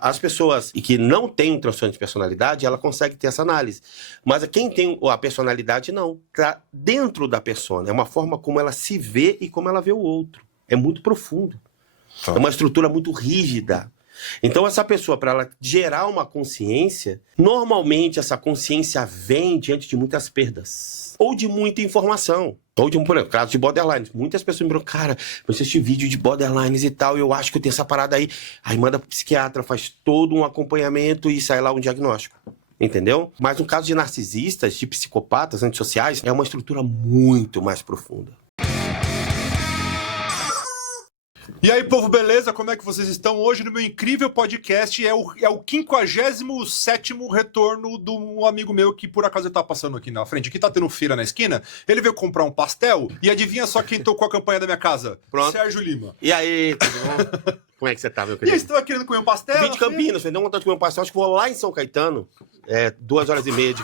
As pessoas que não têm um transtorno de personalidade, ela consegue ter essa análise. Mas quem tem a personalidade, não. Está dentro da persona. É uma forma como ela se vê e como ela vê o outro. É muito profundo. É uma estrutura muito rígida. Então, essa pessoa, para ela gerar uma consciência, normalmente essa consciência vem diante de muitas perdas. Ou de muita informação. Ou de, por exemplo, caso de borderline. Muitas pessoas me perguntam, cara, eu assisti vídeo de borderlines e tal, eu acho que eu tenho essa parada aí. Aí manda pro psiquiatra, faz todo um acompanhamento e sai lá um diagnóstico. Entendeu? Mas no caso de narcisistas, de psicopatas antissociais, é uma estrutura muito mais profunda. E aí, povo, beleza? Como é que vocês estão? Hoje no meu incrível podcast é o 57º retorno de um amigo meu que por acaso ele tá passando aqui na frente. Aqui tá tendo feira na esquina. Ele veio comprar um pastel e adivinha só quem tocou a campanha da minha casa? Pronto. Sérgio Lima. E aí, tudo bom? Como é que você tá, meu E querido? aí, você tava querendo comer um pastel? Vim de Campinas, você deu vontade de comer um pastel, acho que vou lá em São Caetano, 2h30 de...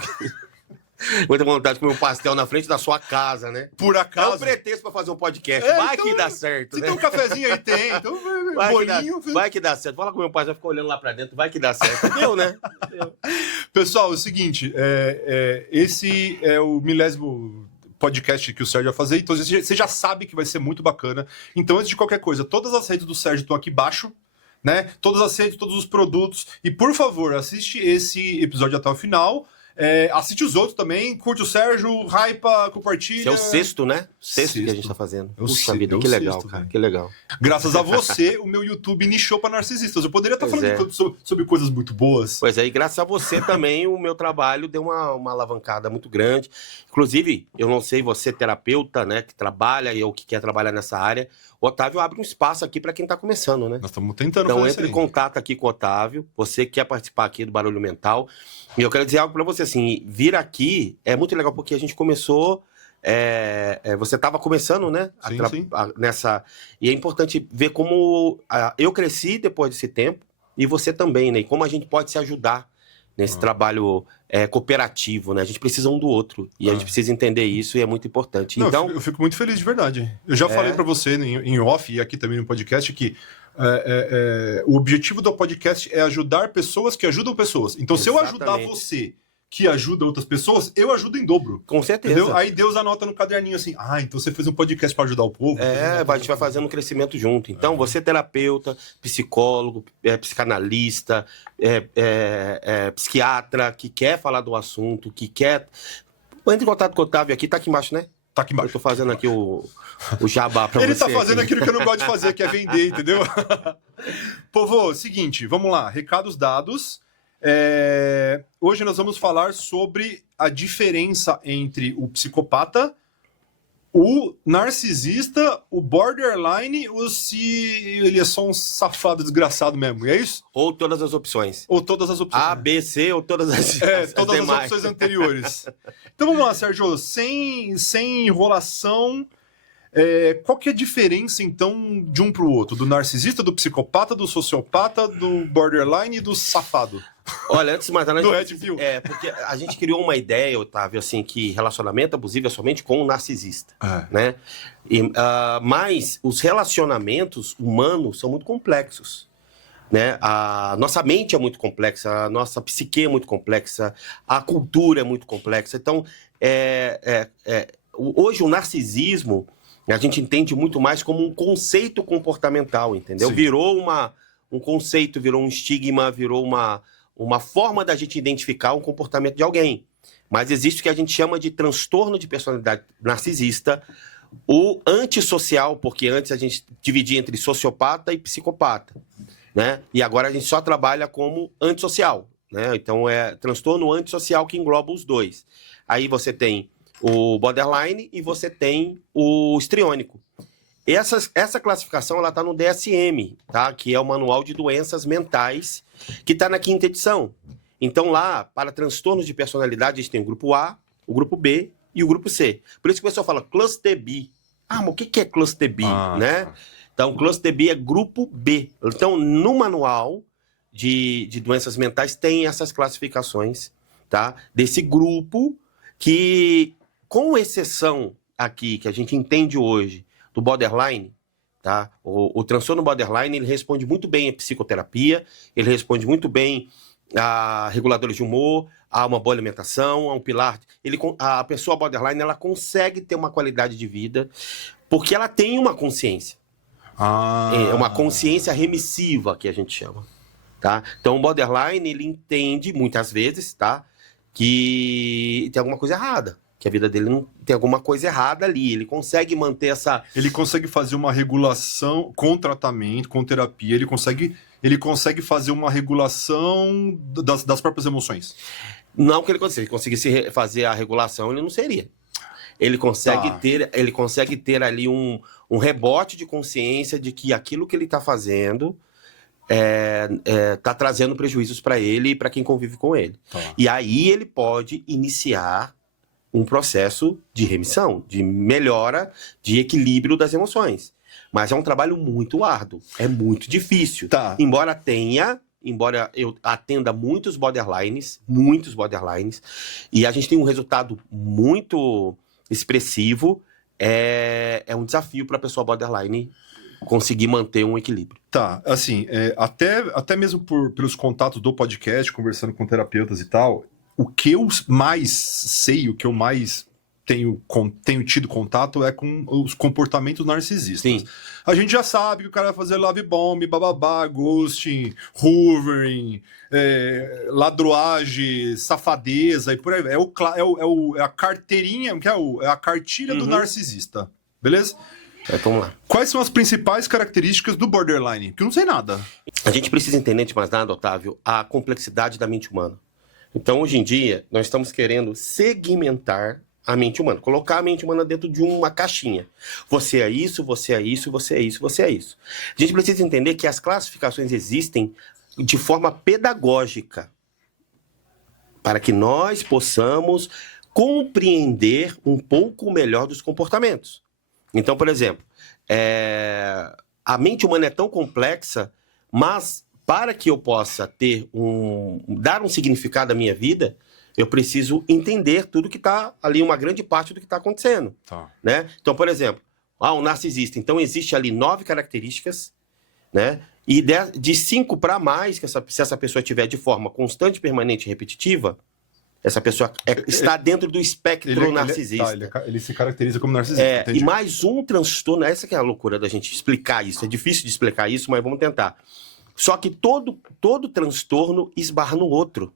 Muita vontade de comer um pastel na frente da sua casa, né? Por acaso. É um pretexto pra fazer um podcast. Vai então, que dá certo, se né? tem um cafezinho aí, tem. Então, Vai que dá certo. Vai lá comer um pastel, fica olhando lá pra dentro. Vai que dá certo. Deu, né? Deu. Pessoal, é o seguinte. Esse é o 1000º podcast que o Sérgio vai fazer. Então, você já sabe que vai ser muito bacana. Então, antes de qualquer coisa, todas as redes do Sérgio estão aqui embaixo. Né? Todas as redes, todos os produtos. E, por favor, assiste esse episódio até o final. Assiste os outros também, curte o Sérgio, hypa, compartilha. Esse é o sexto, né? Sexto que a gente tá fazendo. Puxa vida, que legal, cara, véio. que legal. Graças a você, o meu YouTube nichou pra narcisistas. Eu poderia estar falando sobre coisas muito boas. Pois é, e graças a você também o meu trabalho deu uma alavancada muito grande. Inclusive, eu não sei, você terapeuta, né, que trabalha ou que quer trabalhar nessa área, o Otávio abre um espaço aqui para quem tá começando, né? Nós estamos tentando então, fazer entre em isso aí. contato aqui com o Otávio, você que quer participar aqui do Barulho Mental. E eu quero dizer algo para você, assim, vir aqui é muito legal porque a gente começou... você estava começando, né? Sim. Nessa... E é importante ver como eu cresci depois desse tempo e você também, né? E como a gente pode se ajudar nesse trabalho cooperativo, né? A gente precisa um do outro e a gente precisa entender isso e é muito importante. Não, então, eu fico muito feliz de verdade. Eu já falei para você em off e aqui também no podcast que o objetivo do podcast é ajudar pessoas que ajudam pessoas. Então, se eu ajudar você que ajuda outras pessoas, eu ajudo em dobro. Com certeza. Entendeu? Aí Deus anota no caderninho assim, então você fez um podcast para ajudar o povo. A gente vai fazendo um crescimento junto. Então, você terapeuta, psicólogo, psicanalista, psiquiatra, que quer falar do assunto, que quer... Entre em contato com o Otávio aqui, tá aqui embaixo, né? Tá aqui embaixo. Eu tô fazendo aqui o jabá pra você. Ele tá fazendo aquilo que eu não gosto de fazer, que é vender, entendeu? Povo, seguinte, vamos lá. Recados dados. Hoje nós vamos falar sobre a diferença entre o psicopata, o narcisista, o borderline, ou se ele é só um safado desgraçado mesmo, é isso? Ou todas as opções. Ou todas as opções. A, B, C ou todas as todas demais. as opções anteriores. Então vamos lá, Sérgio, sem enrolação... qual que é a diferença, então, de um pro outro? Do narcisista, do psicopata, do sociopata, do borderline e do safado? Olha, antes de mais nada... Do Red Pill. Porque a gente criou uma ideia, Otávio, assim, que relacionamento abusivo é somente com o narcisista, né? Mas os relacionamentos humanos são muito complexos, né? A nossa mente é muito complexa, a nossa psique é muito complexa, a cultura é muito complexa. Então, hoje o narcisismo... A gente entende muito mais como um conceito comportamental, entendeu? Sim. Virou um conceito, virou um estigma, virou uma forma da gente identificar um comportamento de alguém. Mas existe o que a gente chama de transtorno de personalidade narcisista, o antissocial, porque antes a gente dividia entre sociopata e psicopata, né? E agora a gente só trabalha como antissocial, né? Então é transtorno antissocial que engloba os dois. Aí você tem o borderline e você tem o histriônico. Essa classificação ela está no DSM, tá? Que é o Manual de Doenças Mentais, que está na 5ª edição. Então lá, para transtornos de personalidade, a gente tem o grupo A, o grupo B e o grupo C. Por isso que o pessoal fala cluster B. Mas o que é cluster B, né? Então, cluster B é grupo B. Então, no manual de doenças mentais tem essas classificações, tá? Desse grupo que... Com exceção aqui, que a gente entende hoje, do borderline, tá? O transtorno borderline, ele responde muito bem à psicoterapia, ele responde muito bem a reguladores de humor, a uma boa alimentação, a um pilar. A pessoa borderline, ela consegue ter uma qualidade de vida porque ela tem uma consciência. É uma consciência remissiva, que a gente chama. Tá? Então, o borderline, ele entende, muitas vezes, tá? Que tem alguma coisa errada. Que a vida dele não tem alguma coisa errada ali. Ele consegue manter essa... Ele consegue fazer uma regulação com tratamento, com terapia. Ele consegue fazer uma regulação das próprias emoções. Não que ele conseguisse fazer a regulação, ele não seria. Ele consegue ter ali um rebote de consciência de que aquilo que ele está fazendo está trazendo prejuízos para ele e para quem convive com ele. E aí ele pode iniciar um processo de remissão, de melhora, de equilíbrio das emoções. Mas é um trabalho muito árduo, é muito difícil. Embora eu atenda muitos borderlines, e a gente tem um resultado muito expressivo, é um desafio para a pessoa borderline conseguir manter um equilíbrio. Assim, até mesmo pelos contatos do podcast, conversando com terapeutas e tal, o que eu mais sei, o que eu mais tenho tido contato é com os comportamentos narcisistas. Sim. A gente já sabe que o cara vai fazer love bomb, bababá, ghosting, hoovering, ladroagem, safadeza e por aí. É a carteirinha, é a cartilha do narcisista. Beleza? Vamos lá. Quais são as principais características do borderline? Porque eu não sei nada. A gente precisa entender, de mais nada, Otávio, a complexidade da mente humana. Então, hoje em dia, nós estamos querendo segmentar a mente humana, colocar a mente humana dentro de uma caixinha. Você é isso, você é isso, você é isso, você é isso. A gente precisa entender que as classificações existem de forma pedagógica, para que nós possamos compreender um pouco melhor dos comportamentos. Então, por exemplo, a mente humana é tão complexa, mas para que eu possa dar um significado à minha vida, eu preciso entender tudo que está ali, uma grande parte do que está acontecendo. Né? Então, por exemplo, um narcisista. Então, existe ali 9 características, né? E de 5 para mais, se essa pessoa tiver de forma constante, permanente e repetitiva, essa pessoa está dentro do espectro narcisista. Ele se caracteriza como narcisista. E mais um transtorno, essa que é a loucura da gente explicar isso. É difícil de explicar isso, mas vamos tentar. Só que todo transtorno esbarra no outro.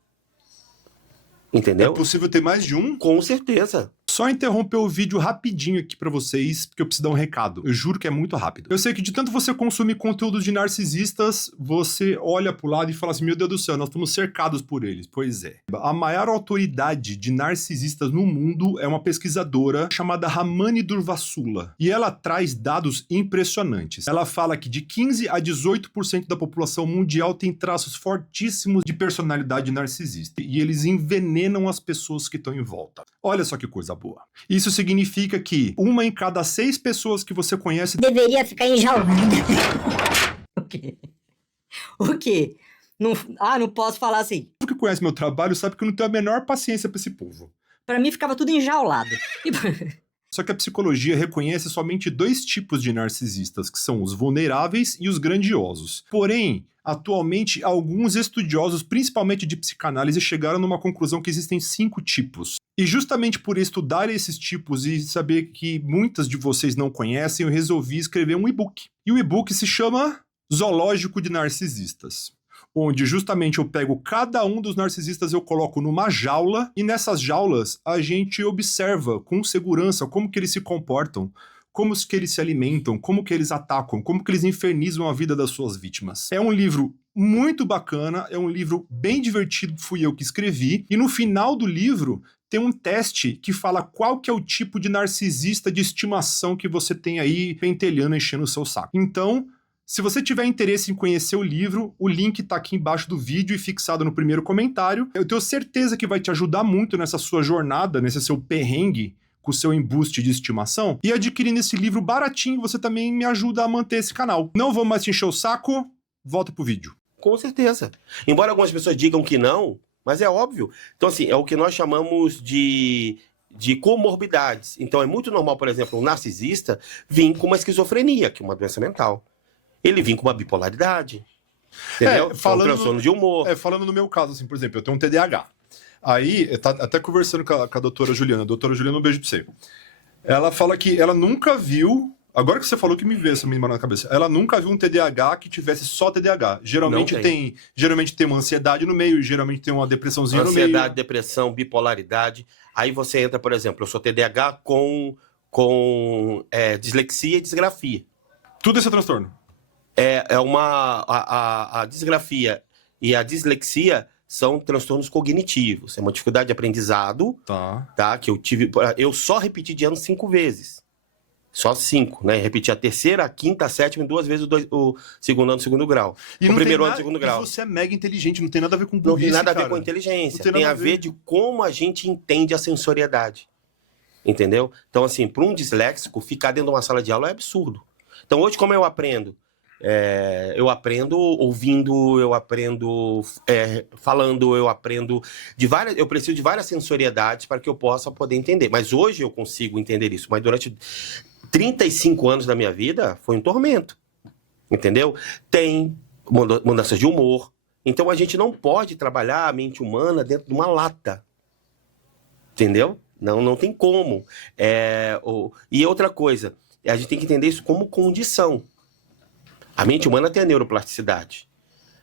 Entendeu? É possível ter mais de um? Com certeza. Só interromper o vídeo rapidinho aqui pra vocês, porque eu preciso dar um recado. Eu juro que é muito rápido. Eu sei que de tanto você consumir conteúdo de narcisistas, você olha pro lado e fala assim, meu Deus do céu, nós estamos cercados por eles. Pois é. A maior autoridade de narcisistas no mundo é uma pesquisadora chamada Ramani Durvasula. E ela traz dados impressionantes. Ela fala que de 15 a 18% da população mundial tem traços fortíssimos de personalidade narcisista. E eles envenenam as pessoas que estão em volta. Olha só que coisa boa. Isso significa que 1 em cada 6 pessoas que você conhece deveria ficar enjaulada. O quê? O quê? Não posso falar assim. que conhece meu trabalho sabe que eu não tenho a menor paciência pra esse povo. Pra mim ficava tudo enjaulado. Só que a psicologia reconhece somente 2 tipos de narcisistas, que são os vulneráveis e os grandiosos. Porém, atualmente, alguns estudiosos, principalmente de psicanálise, chegaram numa conclusão que existem 5 tipos. E justamente por estudar esses tipos e saber que muitas de vocês não conhecem, eu resolvi escrever um e-book. E o e-book se chama Zoológico de Narcisistas, onde justamente eu pego cada um dos narcisistas, eu coloco numa jaula, e nessas jaulas a gente observa com segurança como que eles se comportam, como que eles se alimentam, como que eles atacam, como que eles infernizam a vida das suas vítimas. É um livro muito bacana, é um livro bem divertido, fui eu que escrevi, e no final do livro tem um teste que fala qual que é o tipo de narcisista de estimação que você tem aí pentelhando, enchendo o seu saco. Então, se você tiver interesse em conhecer o livro, o link tá aqui embaixo do vídeo e fixado no primeiro comentário. Eu tenho certeza que vai te ajudar muito nessa sua jornada, nesse seu perrengue com o seu embuste de estimação. E adquirindo esse livro baratinho, você também me ajuda a manter esse canal. Não vou mais te encher o saco, volta pro vídeo. Com certeza. Embora algumas pessoas digam que não, mas é óbvio. Então, assim, é o que nós chamamos de de comorbidades. Então é muito normal, por exemplo, um narcisista vir com uma esquizofrenia, que é uma doença mental. Ele vir com uma bipolaridade. Entendeu? Um transtorno de humor. Falando no meu caso, assim, por exemplo, eu tenho um TDAH. Aí, tá até conversando com a doutora Juliana. Doutora Juliana, um beijo pra você. Ela fala que ela nunca viu... Agora que você falou que me veio essa memória na cabeça. Ela nunca viu um TDAH que tivesse só TDAH. Geralmente tem uma ansiedade no meio, geralmente tem uma depressãozinha no meio. Ansiedade, depressão, bipolaridade. Aí você entra, por exemplo, eu sou TDAH com dislexia e disgrafia. Tudo esse é transtorno? A disgrafia e a dislexia são transtornos cognitivos. É uma dificuldade de aprendizado, tá? Que eu tive... Eu só repeti de ano 5 vezes. Só 5, né? Repeti a terceira, a quinta, a sétima e 2 vezes o segundo ano, segundo grau. E o primeiro ano, segundo grau. E você é mega inteligente, não tem nada a ver com burrice, Não tem nada a ver cara. com inteligência. Tem a ver de como a gente entende a sensoriedade. Entendeu? Então, assim, para um disléxico, ficar dentro de uma sala de aula é absurdo. Então, hoje, como eu aprendo? Eu aprendo ouvindo, eu aprendo falando, eu aprendo eu preciso de várias sensoriedades para que eu possa poder entender. Mas hoje eu consigo entender isso. Mas durante 35 anos da minha vida foi um tormento. Entendeu? Tem mudanças de humor. Então a gente não pode trabalhar a mente humana dentro de uma lata. Entendeu? Não tem como. E outra coisa, a gente tem que entender isso como condição. A mente humana tem a neuroplasticidade.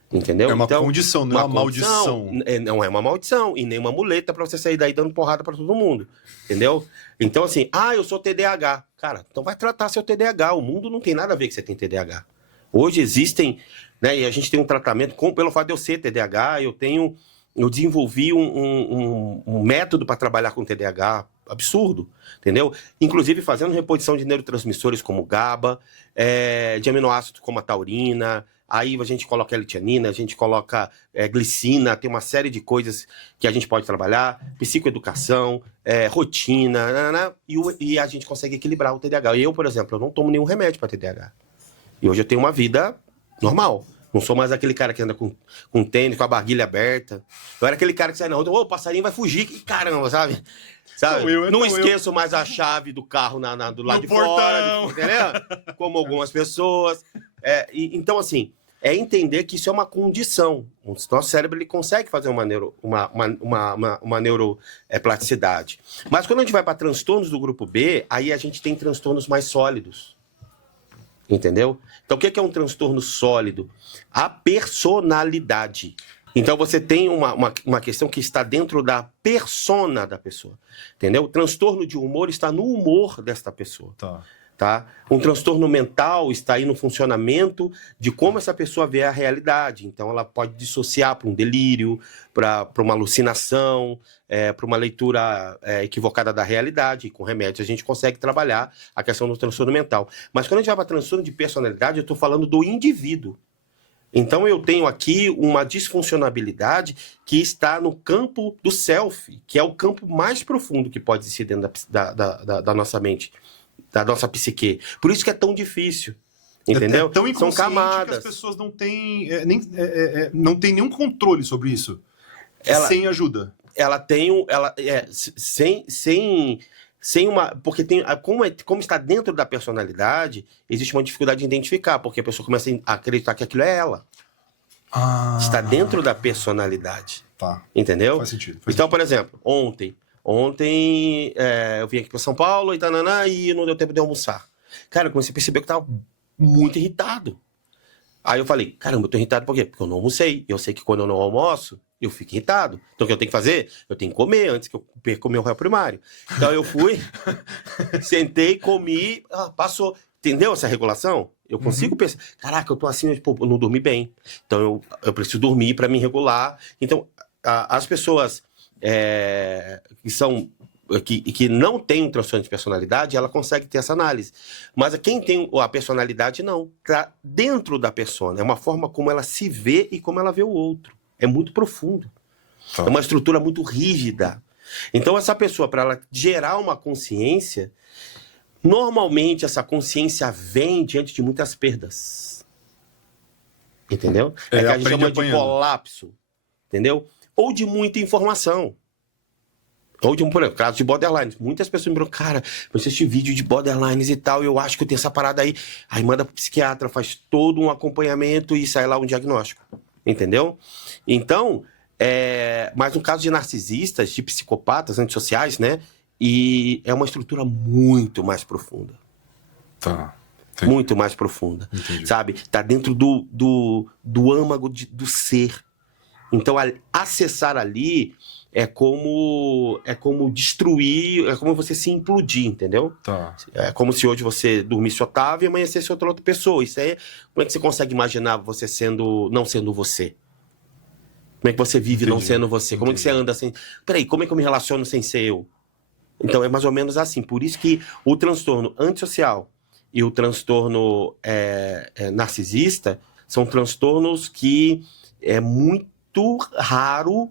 Entendeu? É uma condição, não é uma maldição. Não é uma maldição e nem uma muleta para você sair daí dando porrada para todo mundo. Entendeu? Então, assim, eu sou TDAH. Cara, então vai tratar seu TDAH. O mundo não tem nada a ver que você tem TDAH. Hoje existem, né? E a gente tem um tratamento, pelo fato de eu ser TDAH, eu desenvolvi um método para trabalhar com TDAH absurdo, entendeu? Inclusive fazendo reposição de neurotransmissores como GABA, de aminoácidos como a taurina, aí a gente coloca L-tianina, a gente coloca glicina, tem uma série de coisas que a gente pode trabalhar, psicoeducação, rotina, e a gente consegue equilibrar o TDAH. Eu, por exemplo, eu não tomo nenhum remédio para TDAH. E hoje eu tenho uma vida normal. Não sou mais aquele cara que anda com tênis, com a barguilha aberta. Eu era aquele cara que sai na rua, o passarinho vai fugir, que caramba, sabe? Não esqueço mais a chave do carro do lado de fora, entendeu? Como algumas pessoas. Então, assim, entender que isso é uma condição. O nosso cérebro ele consegue fazer uma neuroplasticidade. Mas quando a gente vai para transtornos do grupo B, aí a gente tem transtornos mais sólidos. Entendeu? Então, o que é um transtorno sólido? A personalidade. Então, você tem uma questão que está dentro da persona da pessoa. Entendeu? O transtorno de humor está no humor desta pessoa. Tá? Um transtorno mental está aí no funcionamento de como essa pessoa vê a realidade. Então, ela pode dissociar para um delírio, para uma alucinação, para uma leitura equivocada da realidade. E com remédios a gente consegue trabalhar a questão do transtorno mental. Mas quando a gente vai para transtorno de personalidade, eu estou falando do indivíduo. Então, eu tenho aqui uma disfuncionabilidade que está no campo do self, que é o campo mais profundo que pode existir dentro da nossa mente, da nossa psique. Por isso que é tão difícil, entendeu? Tão São camadas. que as pessoas não têm não tem nenhum controle sobre isso. Sem ajuda. Ela tem sem uma... Porque como está dentro da personalidade, existe uma dificuldade de identificar, porque a pessoa começa a acreditar que aquilo é ela. Está dentro da personalidade. Tá. Entendeu? Faz sentido. Então, por exemplo, ontem eu vim aqui para São Paulo e não deu tempo de almoçar. Cara, eu comecei a perceber que eu estava muito irritado. Aí eu falei, caramba, eu tô irritado por quê? Porque eu não almocei. Eu sei que quando eu não almoço, eu fico irritado. Então o que eu tenho que fazer? Eu tenho que comer antes que eu perca o meu réu primário. Então eu fui, sentei, comi, passou. Entendeu essa regulação? Eu consigo pensar, caraca, eu tô assim, eu não dormi bem. Então eu preciso dormir para me regular. Então as pessoas que não tem um transtorno de personalidade, ela consegue ter essa análise. Mas quem tem a personalidade, não. Tá dentro da persona. É uma forma como ela se vê e como ela vê o outro. É muito profundo. É uma estrutura muito rígida. Então, essa pessoa, para ela gerar uma consciência, normalmente essa consciência vem diante de muitas perdas. Entendeu? Que a gente chama de colapso. Entendeu? Ou de muita informação. Ou por exemplo, caso de borderlines. Muitas pessoas me perguntam, cara, eu assisti vídeo de borderlines e tal, eu acho que eu tenho essa parada aí. Aí manda pro psiquiatra, faz todo um acompanhamento e sai lá um diagnóstico. Entendeu? Então, mas no caso de narcisistas, de psicopatas antissociais, né? E é uma estrutura muito mais profunda. Tá. Entendi. Muito mais profunda. Entendi. Sabe? Tá dentro do âmago do ser. Então, acessar ali é como destruir, é como você se implodir, entendeu? Tá. É como se hoje você dormisse Otávio e amanhecesse outra pessoa. Isso aí, como é que você consegue imaginar você não sendo você? Como é que você vive não sendo você? Como é que você anda sem... Peraí, como é que eu me relaciono sem ser eu? Então, é mais ou menos assim. Por isso que o transtorno antissocial e o transtorno narcisista são transtornos que é muito raro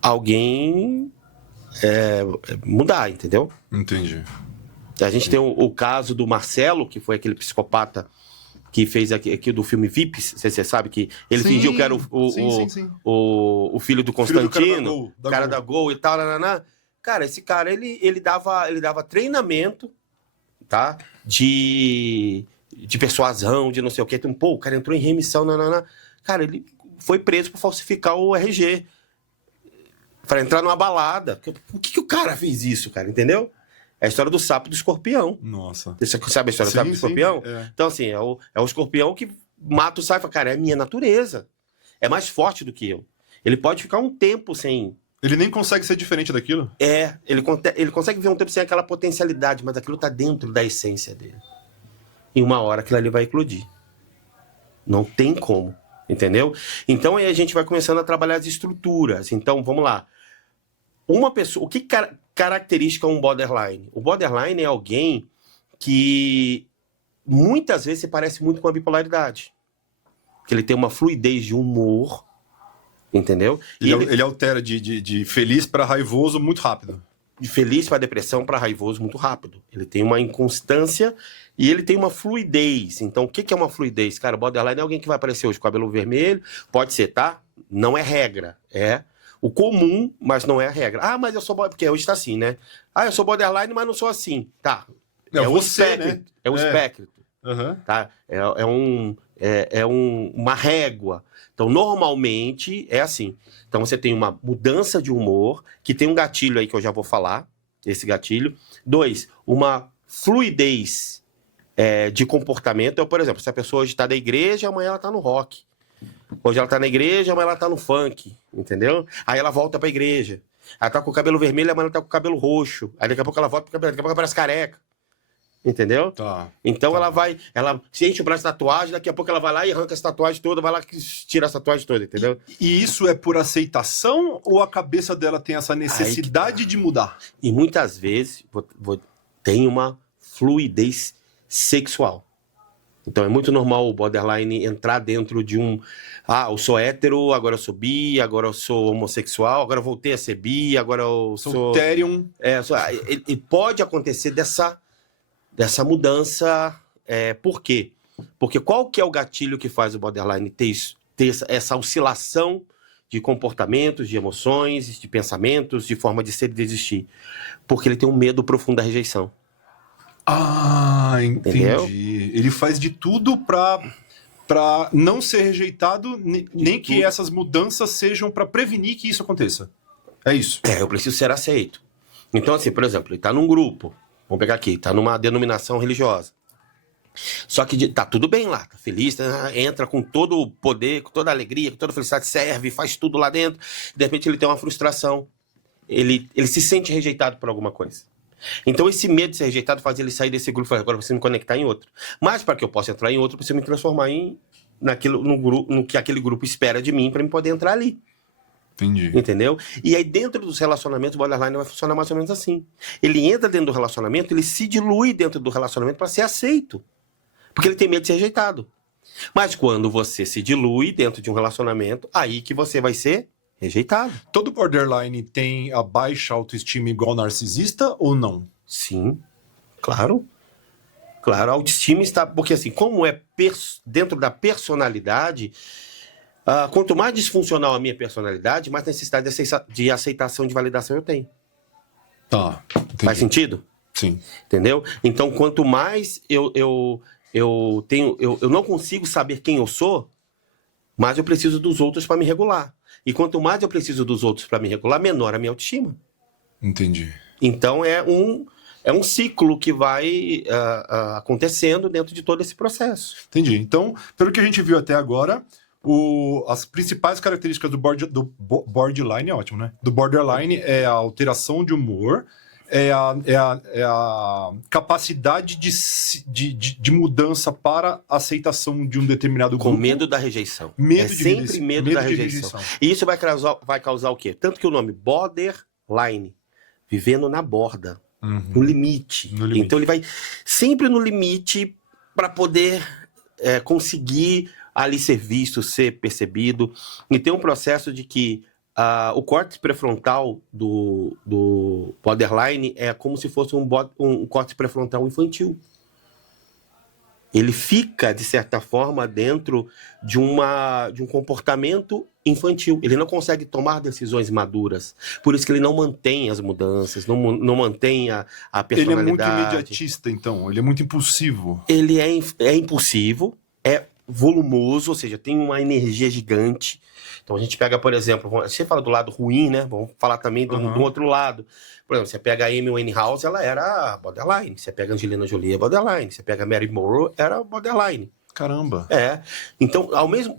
alguém mudar, entendeu? Entendi. A gente tem o caso do Marcelo, que foi aquele psicopata que fez aqui do filme Vips, você sabe que ele fingiu que era o filho do Constantino, o cara da Gol e tal, nananá. Cara, esse cara, ele dava treinamento, tá? De persuasão, de não sei o quê. Então, o cara entrou em remissão, nananá. Cara, ele foi preso por falsificar o RG. Pra entrar numa balada. Por que o cara fez isso, cara? Entendeu? É a história do sapo e do escorpião. Nossa. Você sabe a história do sapo e do escorpião? Então, assim, é o escorpião que mata o sapo e fala, cara, é a minha natureza. É mais forte do que eu. Ele pode ficar um tempo sem... Ele nem consegue ser diferente daquilo? Ele consegue ver um tempo sem aquela potencialidade, mas aquilo tá dentro da essência dele. E uma hora aquilo ali vai eclodir. Não tem como. Entendeu? Então aí a gente vai começando a trabalhar as estruturas. Então, vamos lá. Uma pessoa... O que caracteriza um borderline? O borderline é alguém que muitas vezes se parece muito com a bipolaridade. Que ele tem uma fluidez de humor, entendeu? Ele altera de feliz para raivoso muito rápido. De feliz para depressão para raivoso muito rápido. Ele tem uma inconstância e ele tem uma fluidez. Então, o que é uma fluidez? Cara, o borderline é alguém que vai aparecer hoje com cabelo vermelho. Pode ser, tá? Não é regra. É o comum, mas não é a regra. Ah, mas eu sou borderline. Porque hoje tá assim, né? Ah, eu sou borderline, mas não sou assim. Tá. É o você, espectro. né? É o espectro. Uhum. Tá? Uma régua. Então, normalmente, é assim. Então, você tem uma mudança de humor, que tem um gatilho aí que eu já vou falar, esse gatilho. 2, uma fluidez de comportamento. Então, por exemplo, se a pessoa hoje está na igreja, amanhã ela está no rock. Hoje ela está na igreja, amanhã ela está no funk, entendeu? Aí ela volta para a igreja. Ela está com o cabelo vermelho, amanhã ela está com o cabelo roxo. Aí daqui a pouco ela volta para o cabelo, daqui a pouco ela parece careca. Entendeu? Tá. Então ela se enche o braço de tatuagem, daqui a pouco ela vai lá e arranca essa tatuagem toda, vai lá e tira essa tatuagem toda, entendeu? E isso é por aceitação ou a cabeça dela tem essa necessidade de mudar? E muitas vezes tem uma fluidez sexual. Então é muito normal o borderline entrar dentro de eu sou hétero, agora eu sou bi, agora eu sou homossexual, agora eu voltei a ser bi, agora eu sou... Solterium. E pode acontecer dessa mudança. Por quê? Porque qual que é o gatilho que faz o borderline ter essa oscilação de comportamentos, de emoções, de pensamentos, de forma de ser e de existir? Porque ele tem um medo profundo da rejeição. Ah, entendi. Entendeu? Ele faz de tudo pra não ser rejeitado, nem que essas mudanças sejam pra prevenir que isso aconteça. É isso. Eu preciso ser aceito. Então, assim, por exemplo, ele tá num grupo. Vamos pegar aqui, tá numa denominação religiosa. Só que tá tudo bem lá, tá feliz, entra com todo o poder, com toda a alegria, com toda a felicidade, serve, faz tudo lá dentro. De repente ele tem uma frustração. Ele se sente rejeitado por alguma coisa. Então esse medo de ser rejeitado faz ele sair desse grupo e falar, agora eu preciso me conectar em outro. Mas para que eu possa entrar em outro, eu preciso me transformar no que aquele grupo espera de mim para eu poder entrar ali. Entendi. Entendeu? E aí dentro dos relacionamentos, o borderline vai funcionar mais ou menos assim. Ele entra dentro do relacionamento, ele se dilui dentro do relacionamento para ser aceito. Porque ele tem medo de ser rejeitado. Mas quando você se dilui dentro de um relacionamento, aí que você vai ser rejeitado. Todo borderline tem a baixa autoestima igual narcisista ou não? Sim, claro. Claro, a autoestima está... Porque assim, como é dentro da personalidade... quanto mais disfuncional a minha personalidade, mais necessidade de aceitação, de validação eu tenho. Tá, entendi. Faz sentido? Sim. Entendeu? Então, quanto mais eu não consigo saber quem eu sou, mais eu preciso dos outros para me regular. E quanto mais eu preciso dos outros para me regular, menor a minha autoestima. Entendi. Então, é um ciclo que vai acontecendo dentro de todo esse processo. Entendi. Então, pelo que a gente viu até agora, as principais características do borderline, é ótimo, né? Do borderline é a alteração de humor, é a capacidade de mudança para a aceitação de um determinado grupo. Com medo da rejeição. Medo é de sempre rejeição. medo da rejeição. E isso vai causar o quê? Tanto que o nome borderline, vivendo na borda, no limite. No limite. Então ele vai sempre no limite para poder conseguir ali ser visto, ser percebido. E tem um processo de que o córtex pré-frontal do borderline é como se fosse um córtex pré-frontal infantil. Ele fica, de certa forma, dentro de um comportamento infantil. Ele não consegue tomar decisões maduras. Por isso que ele não mantém as mudanças, não mantém a personalidade. Ele é muito imediatista, então. Ele é muito impulsivo. Ele é impulsivo, é volumoso, ou seja, tem uma energia gigante. Então a gente pega, por exemplo, você fala do lado ruim, né? Vamos falar também do outro lado. Por exemplo, você pega a Amy Winehouse, ela era borderline. Você pega a Angelina Jolie, é borderline. Você pega a Mary Monroe, era borderline. Caramba. Então,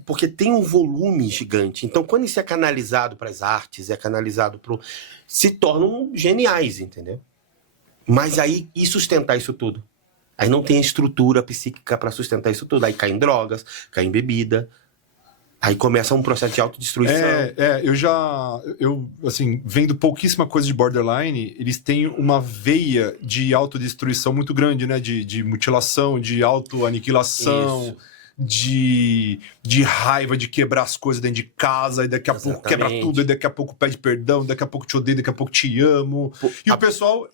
porque tem um volume gigante. Então, quando isso é canalizado para as artes, é canalizado se tornam geniais, entendeu? Mas aí, e sustentar isso tudo? Aí não tem estrutura psíquica para sustentar isso tudo. Aí cai em drogas, cai em bebida. Aí começa um processo de autodestruição. Eu assim, vendo pouquíssima coisa de borderline, eles têm uma veia de autodestruição muito grande, né? De mutilação, de autoaniquilação, de raiva, de quebrar as coisas dentro de casa, e daqui a pouco quebra tudo, e daqui a pouco pede perdão, daqui a pouco te odeia, daqui a pouco te amo. E o pessoal,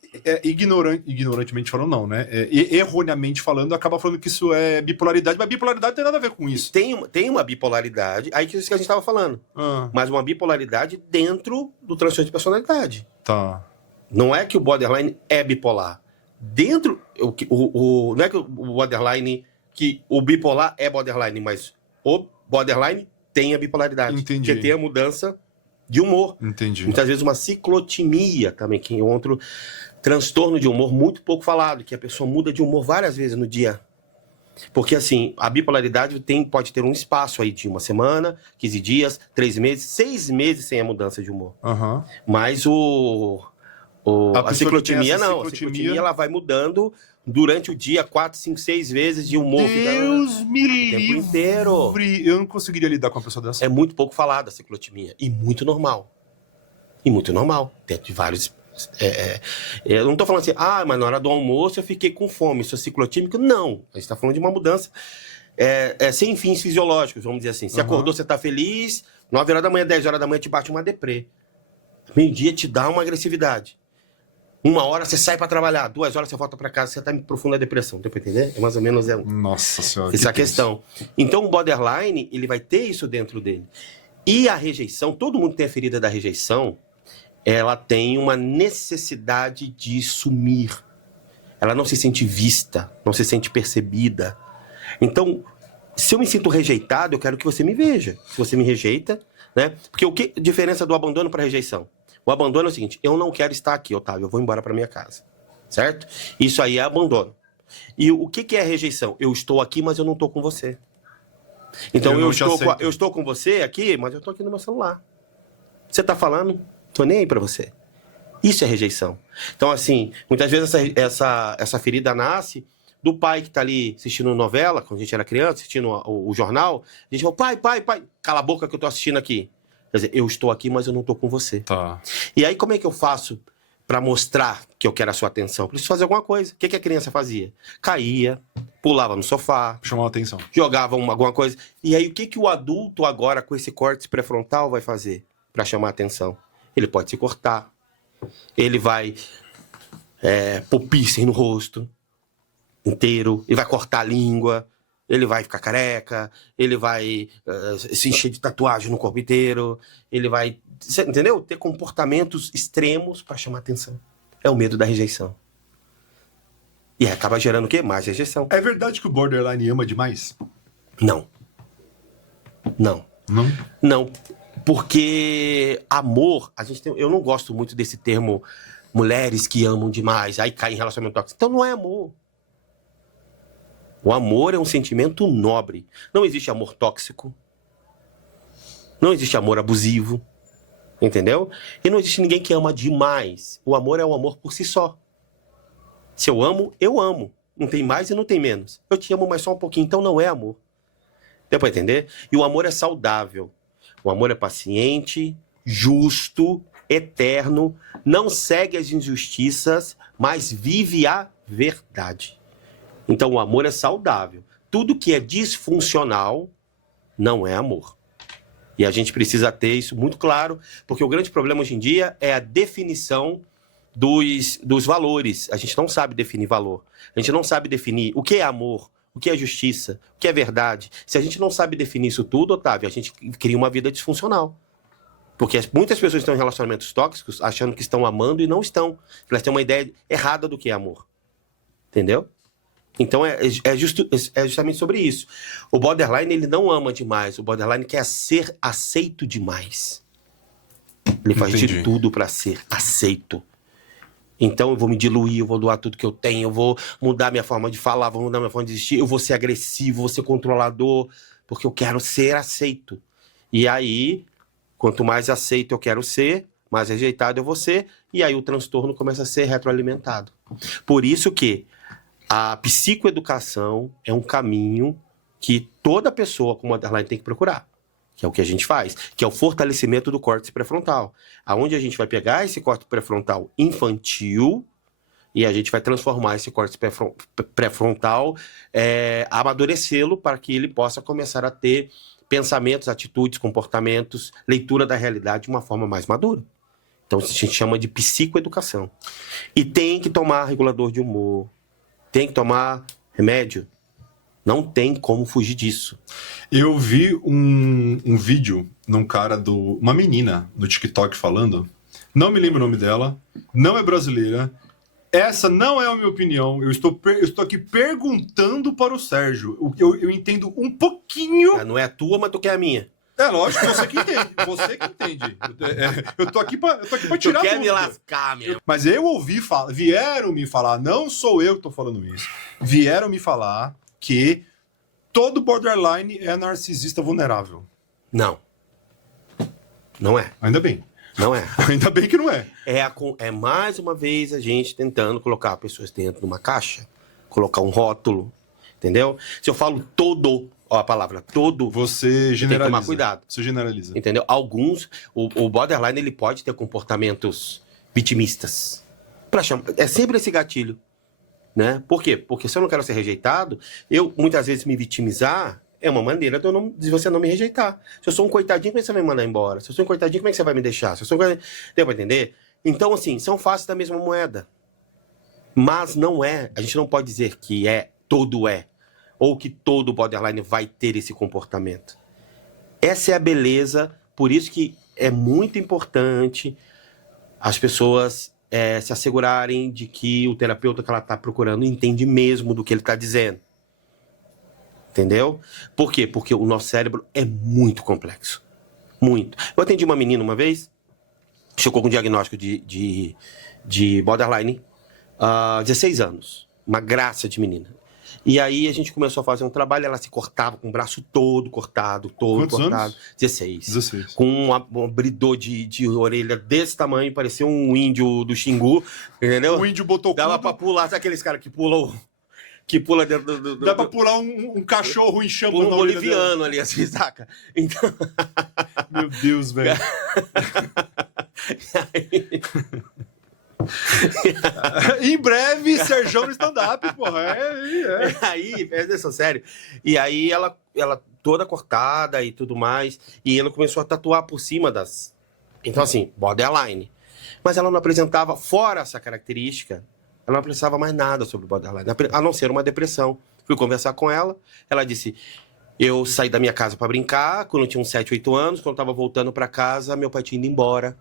ignorantemente falando, não, né? Erroneamente falando, acaba falando que isso é bipolaridade, mas bipolaridade não tem nada a ver com isso. Tem uma bipolaridade, aí que isso que a gente estava falando. Mas uma bipolaridade dentro do transtorno de personalidade. Tá. Não é que o borderline é bipolar. Dentro, não é que o borderline, que o bipolar é borderline, mas o borderline tem a bipolaridade. Entendi. Que tem a mudança de humor. Entendi. Muitas vezes uma ciclotimia também, que é outro transtorno de humor muito pouco falado, que a pessoa muda de humor várias vezes no dia. Porque, assim, a bipolaridade pode ter um espaço aí de 1 semana, 15 dias, 3 meses, 6 meses sem a mudança de humor. Mas a ciclotimia não. A ciclotimia ela vai mudando durante o dia 4, 5, 6 vezes de humor. Deus me livre! O tempo inteiro. Eu não conseguiria lidar com uma pessoa dessa. É muito pouco falada a ciclotimia. E muito normal. Dentro de vários... eu não estou falando assim, mas na hora do almoço eu fiquei com fome, sou ciclotímico. Não. A gente está falando de uma mudança sem fins fisiológicos, vamos dizer assim. Se acordou, você está feliz, 9 horas da manhã, 10 horas da manhã te bate uma deprê. Meio-dia te dá uma agressividade. 1 hora você sai para trabalhar, 2 horas você volta para casa, você está em profunda depressão. Deu para entender? É mais ou menos Nossa Senhora. Essa questão. Então o borderline, ele vai ter isso dentro dele. E a rejeição, todo mundo tem a ferida da rejeição, ela tem uma necessidade de sumir. Ela não se sente vista, não se sente percebida. Então, se eu me sinto rejeitado, eu quero que você me veja. Se você me rejeita, né? Porque a diferença do abandono para a rejeição? O abandono é o seguinte, eu não quero estar aqui, Otávio, eu vou embora para minha casa. Certo? Isso aí é abandono. E o que é a rejeição? Eu estou aqui, mas eu não estou com você. Então, eu estou com você aqui, mas eu estou aqui no meu celular. Você está falando, estou nem aí para você. Isso é rejeição. Então, assim, muitas vezes essa ferida nasce do pai que está ali assistindo novela, quando a gente era criança, assistindo o jornal. A gente fala, pai, cala a boca que eu estou assistindo aqui. Quer dizer, eu estou aqui, mas eu não estou com você. Tá. E aí, como é que eu faço para mostrar que eu quero a sua atenção? Preciso fazer alguma coisa. O que a criança fazia? Caía, pulava no sofá. Chamava atenção. Jogava alguma coisa. E aí, o que o adulto agora, com esse córtex pré-frontal, vai fazer para chamar atenção? Ele pode se cortar. Ele vai pôr piercing no rosto inteiro. Ele vai cortar a língua. Ele vai ficar careca, ele vai se encher de tatuagem no corpo inteiro, ele vai, entendeu? Ter comportamentos extremos para chamar atenção. É o medo da rejeição. E acaba gerando o quê? Mais rejeição. É verdade que o borderline ama demais? Não. Não. Não? Não. Porque amor, eu não gosto muito desse termo mulheres que amam demais, aí cai em relacionamento tóxico. Então não é amor. O amor é um sentimento nobre. Não existe amor tóxico. Não existe amor abusivo. Entendeu? E não existe ninguém que ama demais. O amor é o amor por si só. Se eu amo, eu amo. Não tem mais e não tem menos. Eu te amo mais só um pouquinho, então não é amor. Deu pra entender? E o amor é saudável. O amor é paciente, justo, eterno, não segue as injustiças, mas vive a verdade. Então o amor é saudável. Tudo que é disfuncional não é amor. E a gente precisa ter isso muito claro, porque o grande problema hoje em dia é a definição dos valores. A gente não sabe definir valor. A gente não sabe definir o que é amor, o que é justiça, o que é verdade. Se a gente não sabe definir isso tudo, Otávio, a gente cria uma vida disfuncional. Porque muitas pessoas estão em relacionamentos tóxicos achando que estão amando e não estão. Elas têm uma ideia errada do que é amor. Entendeu? Então é justamente sobre isso. O borderline, ele não ama demais. O borderline quer ser aceito demais. Ele faz de tudo para ser aceito. Então eu vou me diluir, eu vou doar tudo que eu tenho, eu vou mudar minha forma de falar, vou mudar minha forma de existir, eu vou ser agressivo, vou ser controlador, porque eu quero ser aceito. E aí, quanto mais aceito eu quero ser, mais rejeitado eu vou ser, e aí o transtorno começa a ser retroalimentado. Por isso que a psicoeducação é um caminho que toda pessoa com borderline tem que procurar, que é o que a gente faz, que é o fortalecimento do córtex pré-frontal, aonde a gente vai pegar esse córtex pré-frontal infantil e a gente vai transformar esse córtex pré-frontal, amadurecê-lo para que ele possa começar a ter pensamentos, atitudes, comportamentos, leitura da realidade de uma forma mais madura. Então, isso a gente chama de psicoeducação. E tem que tomar regulador de humor, tem que tomar remédio. Não tem como fugir disso. Eu vi um vídeo num cara uma menina no TikTok falando, não me lembro o nome dela, não é brasileira, essa não é a minha opinião, eu estou aqui perguntando para o Sérgio, eu entendo um pouquinho... Não é a tua, mas tu quer a minha. É lógico, você que entende, você que entende. Eu tô aqui pra tirar tu quer dúvida. me lascar, meu. Mas eu ouvi falar, vieram me falar, não sou eu que tô falando isso, vieram me falar que todo borderline é narcisista vulnerável. Não. Não é. Ainda bem. Não é. Ainda bem que não é. É mais uma vez a gente tentando colocar pessoas dentro de uma caixa, colocar um rótulo, entendeu? Se eu falo todo, ó, a palavra todo, você generaliza. tem que tomar cuidado. Você generaliza. Entendeu? Alguns, o borderline, ele pode ter comportamentos vitimistas. É sempre esse gatilho. Né? Por quê? Porque se eu não quero ser rejeitado, eu muitas vezes me vitimizar é uma maneira de você não me rejeitar. Se eu sou um coitadinho, como é que você vai me mandar embora? Se eu sou um coitadinho, como é que você vai me deixar? Se eu sou Deu pra entender? Então, assim, são faces da mesma moeda. Mas não é. A gente não pode dizer que todo é. Ou que todo borderline vai ter esse comportamento. Essa é a beleza. Por isso que é muito importante as pessoas se assegurarem de que o terapeuta que ela está procurando entende mesmo do que ele está dizendo. Entendeu? Por quê? Porque o nosso cérebro é muito complexo. Muito. Eu atendi uma menina uma vez, chegou com um diagnóstico de borderline, 16 anos. Uma graça de menina. E aí a gente começou a fazer um trabalho, ela se cortava com o braço todo cortado, Quantos cortado. anos? 16. Com um abridor de orelha desse tamanho, parecia um índio do Xingu, entendeu? O índio botou Dava pra pular, sabe aqueles caras que pula dentro do... Dá pra pular um cachorro em shampoo Pula um na orelha boliviano ali, assim, saca? Então... Meu Deus, velho. Em breve, Serjão no stand-up, porra. Aí, presta atenção, sério. E aí ela toda cortada e tudo mais. E ela começou a tatuar por cima das... Então, assim, borderline. Mas ela não apresentava, fora essa característica, ela não apresentava mais nada sobre borderline, a não ser uma depressão. Fui conversar com ela, ela disse... Eu saí da minha casa pra brincar, quando eu tinha uns 7, 8 anos. Quando eu tava voltando pra casa, meu pai tinha ido embora.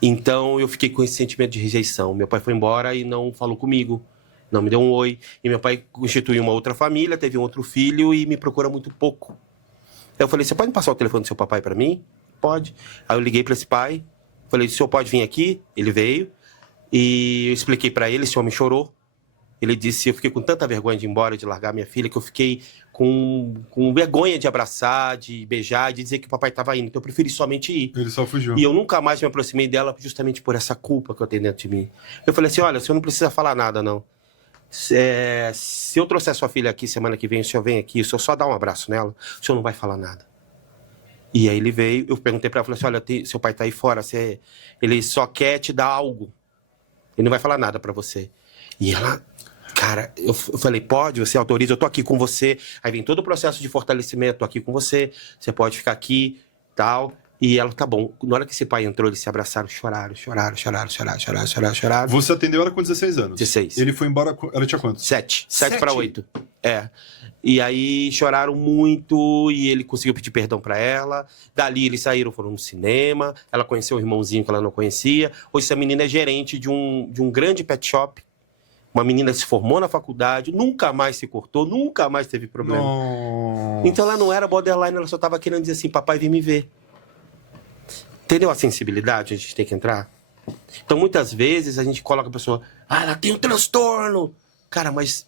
Então eu fiquei com esse sentimento de rejeição. Meu pai foi embora e não falou comigo, não me deu um oi. E meu pai constituiu uma outra família, teve um outro filho e me procura muito pouco. Eu falei, você pode me passar o telefone do seu papai para mim? Pode. Aí eu liguei para esse pai, falei, o senhor pode vir aqui? Ele veio e eu expliquei para ele, esse homem chorou. Ele disse, eu fiquei com tanta vergonha de ir embora, de largar minha filha, que eu fiquei com vergonha de abraçar, de beijar, de dizer que o papai estava indo. Então eu preferi somente ir. Ele só fugiu. E eu nunca mais me aproximei dela justamente por essa culpa que eu tenho dentro de mim. Eu falei assim, olha, o senhor não precisa falar nada, não. Se eu trouxer sua filha aqui semana que vem, o senhor vem aqui, o senhor só dá um abraço nela, o senhor não vai falar nada. E aí ele veio, eu perguntei pra ela, falei assim, olha, seu pai tá aí fora, ele só quer te dar algo. Ele não vai falar nada pra você. E ela... Cara, eu falei, pode, você autoriza, eu tô aqui com você. Aí vem todo o processo de fortalecimento, tô aqui com você, você pode ficar aqui, tal. E ela, tá bom. Na hora que esse pai entrou, eles se abraçaram, choraram. Você atendeu ela com 16 anos? 16. Ele foi embora, ela tinha quantos? 7 para 8. É. E aí choraram muito e ele conseguiu pedir perdão pra ela. Dali eles saíram, foram no cinema. Ela conheceu o irmãozinho que ela não conhecia. Hoje essa menina é gerente de um grande pet shop. Uma menina se formou na faculdade, nunca mais se cortou, nunca mais teve problema. Nossa. Então ela não era borderline, ela só estava querendo dizer assim, papai, vem me ver. Entendeu a sensibilidade? A gente tem que entrar. Então muitas vezes a gente coloca a pessoa, ela tem um transtorno. Cara, mas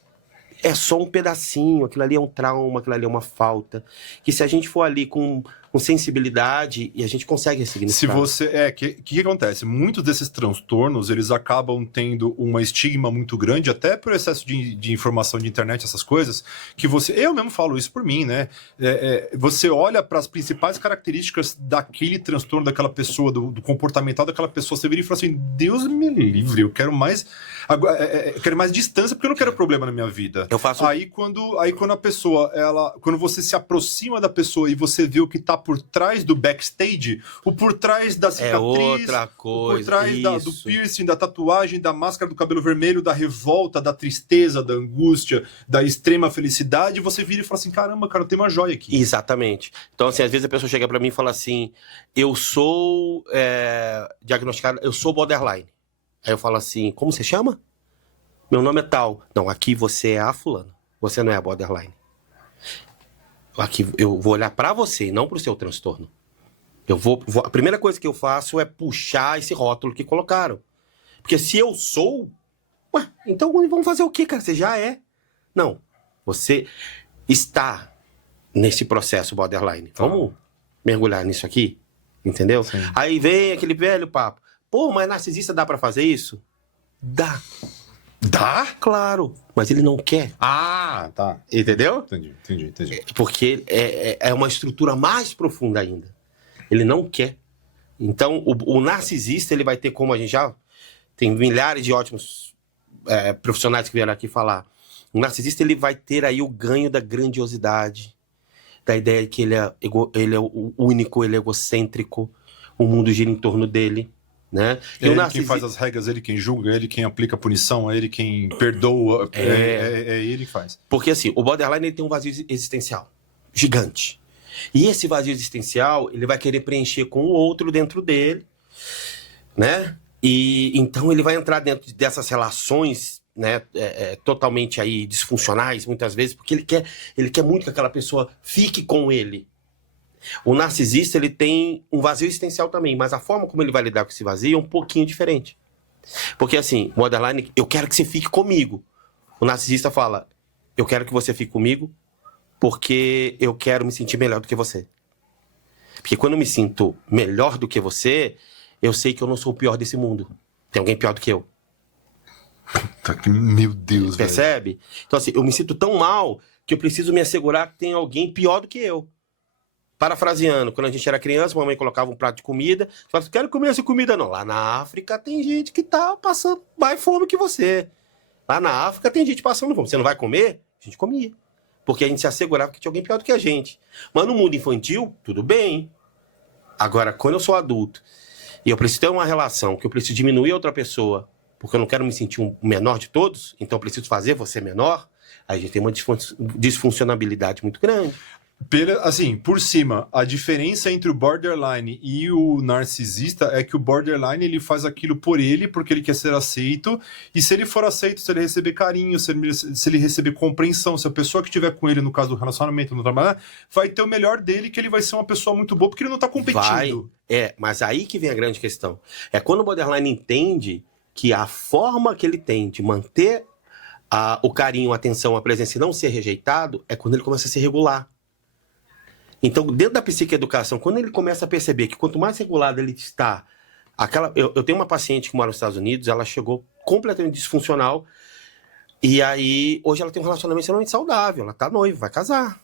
é só um pedacinho, aquilo ali é um trauma, aquilo ali é uma falta. Que se a gente for ali com sensibilidade, e a gente consegue ressignificar. Se você... que acontece? Muitos desses transtornos, eles acabam tendo uma estigma muito grande, até por excesso de informação de internet, essas coisas, que você... Eu mesmo falo isso por mim, né? Você olha para as principais características daquele transtorno, daquela pessoa, do comportamental daquela pessoa, você vira e fala assim, Deus me livre, eu quero mais... quero mais distância, porque eu não quero problema na minha vida. Eu faço... Aí quando a pessoa, quando você se aproxima da pessoa e você vê o que tá por trás do backstage, o por trás da cicatriz, outra coisa, o por trás do piercing, da tatuagem, da máscara do cabelo vermelho, da revolta, da tristeza, da angústia, da extrema felicidade, você vira e fala assim, caramba, cara, tem uma joia aqui. Exatamente. Então, assim, às vezes a pessoa chega pra mim e fala assim, eu sou diagnosticado, eu sou borderline. Aí eu falo assim, como você chama? Meu nome é tal. Não, aqui você é a fulana. Você não é a borderline. Aqui eu vou olhar pra você, não pro seu transtorno. A primeira coisa que eu faço é puxar esse rótulo que colocaram. Porque se eu sou... Ué, então vamos fazer o quê, cara? Você já é. Não. Você está nesse processo borderline. Vamos mergulhar nisso aqui? Entendeu? Sim. Aí vem aquele velho papo. Pô, mas narcisista dá pra fazer isso? Dá. Dá? Claro. Mas ele não quer. Ah, tá. Entendeu? Entendi. Porque é uma estrutura mais profunda ainda. Ele não quer. Então, o narcisista, ele vai ter, como a gente já tem milhares de ótimos profissionais que vieram aqui falar. O narcisista, ele vai ter aí o ganho da grandiosidade, da ideia de que ele é o único, ele é egocêntrico, o mundo gira em torno dele. Né? E ele quem faz as regras, ele quem julga, ele quem aplica a punição, ele quem perdoa, é ele que faz. Porque assim, o borderline ele tem um vazio existencial gigante. E esse vazio existencial, ele vai querer preencher com o outro dentro dele, né? E então ele vai entrar dentro dessas relações, né, totalmente aí disfuncionais, muitas vezes, porque ele quer muito que aquela pessoa fique com ele. O narcisista, ele tem um vazio existencial também, mas a forma como ele vai lidar com esse vazio é um pouquinho diferente. Porque assim, o borderline, eu quero que você fique comigo. O narcisista fala, eu quero que você fique comigo porque eu quero me sentir melhor do que você. Porque quando eu me sinto melhor do que você, eu sei que eu não sou o pior desse mundo. Tem alguém pior do que eu. Meu Deus, percebe? Velho. Então assim, eu me sinto tão mal que eu preciso me assegurar que tem alguém pior do que eu. Parafraseando, quando a gente era criança, a mamãe colocava um prato de comida, falava assim, quero comer essa comida não. Lá na África tem gente que tá passando mais fome que você. Lá na África tem gente passando fome. Você não vai comer? A gente comia. Porque a gente se assegurava que tinha alguém pior do que a gente. Mas no mundo infantil, tudo bem. Agora, quando eu sou adulto e eu preciso ter uma relação que eu preciso diminuir a outra pessoa, porque eu não quero me sentir um menor de todos, então eu preciso fazer você menor, aí a gente tem uma disfuncionabilidade muito grande. Assim, por cima, a diferença entre o borderline e o narcisista é que o borderline ele faz aquilo por ele, porque ele quer ser aceito, e se ele for aceito, se ele receber carinho, se ele receber compreensão, se a pessoa que estiver com ele, no caso do relacionamento, no trabalho, vai ter o melhor dele, que ele vai ser uma pessoa muito boa, porque ele não tá competindo. Mas aí que vem a grande questão. É quando o borderline entende que a forma que ele tem de manter o carinho, a atenção, a presença e não ser rejeitado, é quando ele começa a se regular. Então, dentro da psicoeducação, quando ele começa a perceber que quanto mais regulado ele está... Eu tenho uma paciente que mora nos Estados Unidos, ela chegou completamente disfuncional, e aí, hoje ela tem um relacionamento extremamente saudável, ela tá noiva, vai casar,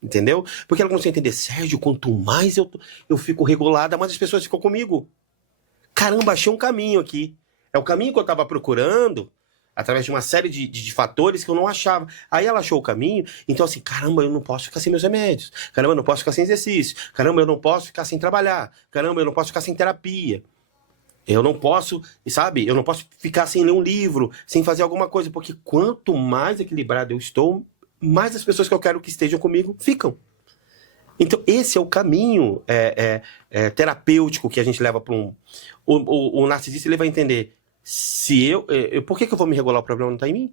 entendeu? Porque ela começou a entender, Sérgio, quanto mais eu fico regulada, mais as pessoas ficam comigo. Caramba, achei um caminho aqui. É o caminho que eu estava procurando, através de uma série de fatores que eu não achava. Aí ela achou o caminho, então assim, caramba, eu não posso ficar sem meus remédios, caramba, eu não posso ficar sem exercício, caramba, eu não posso ficar sem trabalhar, caramba, eu não posso ficar sem terapia, eu não posso, sabe, eu não posso ficar sem ler um livro, sem fazer alguma coisa, porque quanto mais equilibrado eu estou, mais as pessoas que eu quero que estejam comigo ficam. Então esse é o caminho terapêutico que a gente leva para o narcisista, ele vai entender, por que eu vou me regular? O problema não está em mim?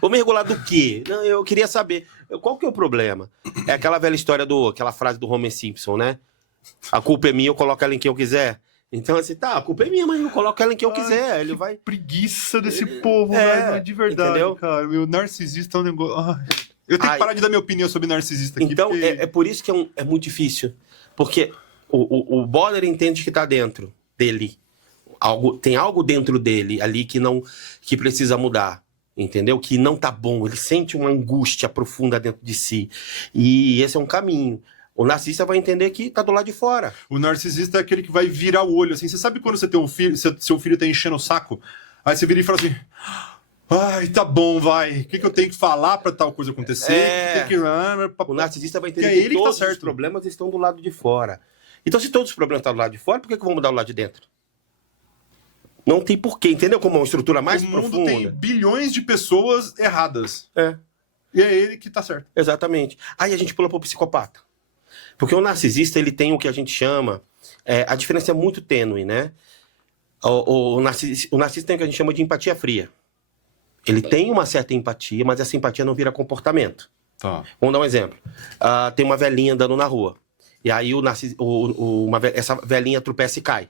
Vou me regular do quê? Não, eu queria saber. Qual que é o problema? É aquela velha história aquela frase do Homer Simpson, né? A culpa é minha, eu coloco ela em quem eu quiser. Então, assim, a culpa é minha, mas eu coloco ela em quem eu quiser. Ele vai... Preguiça desse povo, velho, de verdade, entendeu? Cara. Meu narcisista é um negócio... Eu tenho que parar de dar minha opinião sobre narcisista aqui. Então, porque... é por isso que é muito difícil. Porque o border entende que está dentro dele. Tem algo dentro dele ali que precisa mudar, entendeu? Que não tá bom, ele sente uma angústia profunda dentro de si, e esse é um caminho. O narcisista vai entender que tá do lado de fora. O narcisista é aquele que vai virar o olho, assim, você sabe quando você tem um filho, seu filho tá enchendo o saco, aí você vira e fala assim, ai, tá bom, vai, o que eu tenho que falar pra tal coisa acontecer? O narcisista vai entender que todos os problemas estão do lado de fora. Então, se todos os problemas estão do lado de fora, por que eu vou mudar do lado de dentro? Não tem porquê, entendeu? Como é uma estrutura mais profunda. O mundo tem bilhões de pessoas erradas. E é ele que tá certo. Exatamente. Aí a gente pula pro psicopata. Porque o narcisista, ele tem o que a gente chama... a diferença é muito tênue, né? O narcisista tem o que a gente chama de empatia fria. Ele tem uma certa empatia, mas essa empatia não vira comportamento. Tá. Vamos dar um exemplo. Tem uma velhinha andando na rua. E aí essa velhinha tropeça e cai.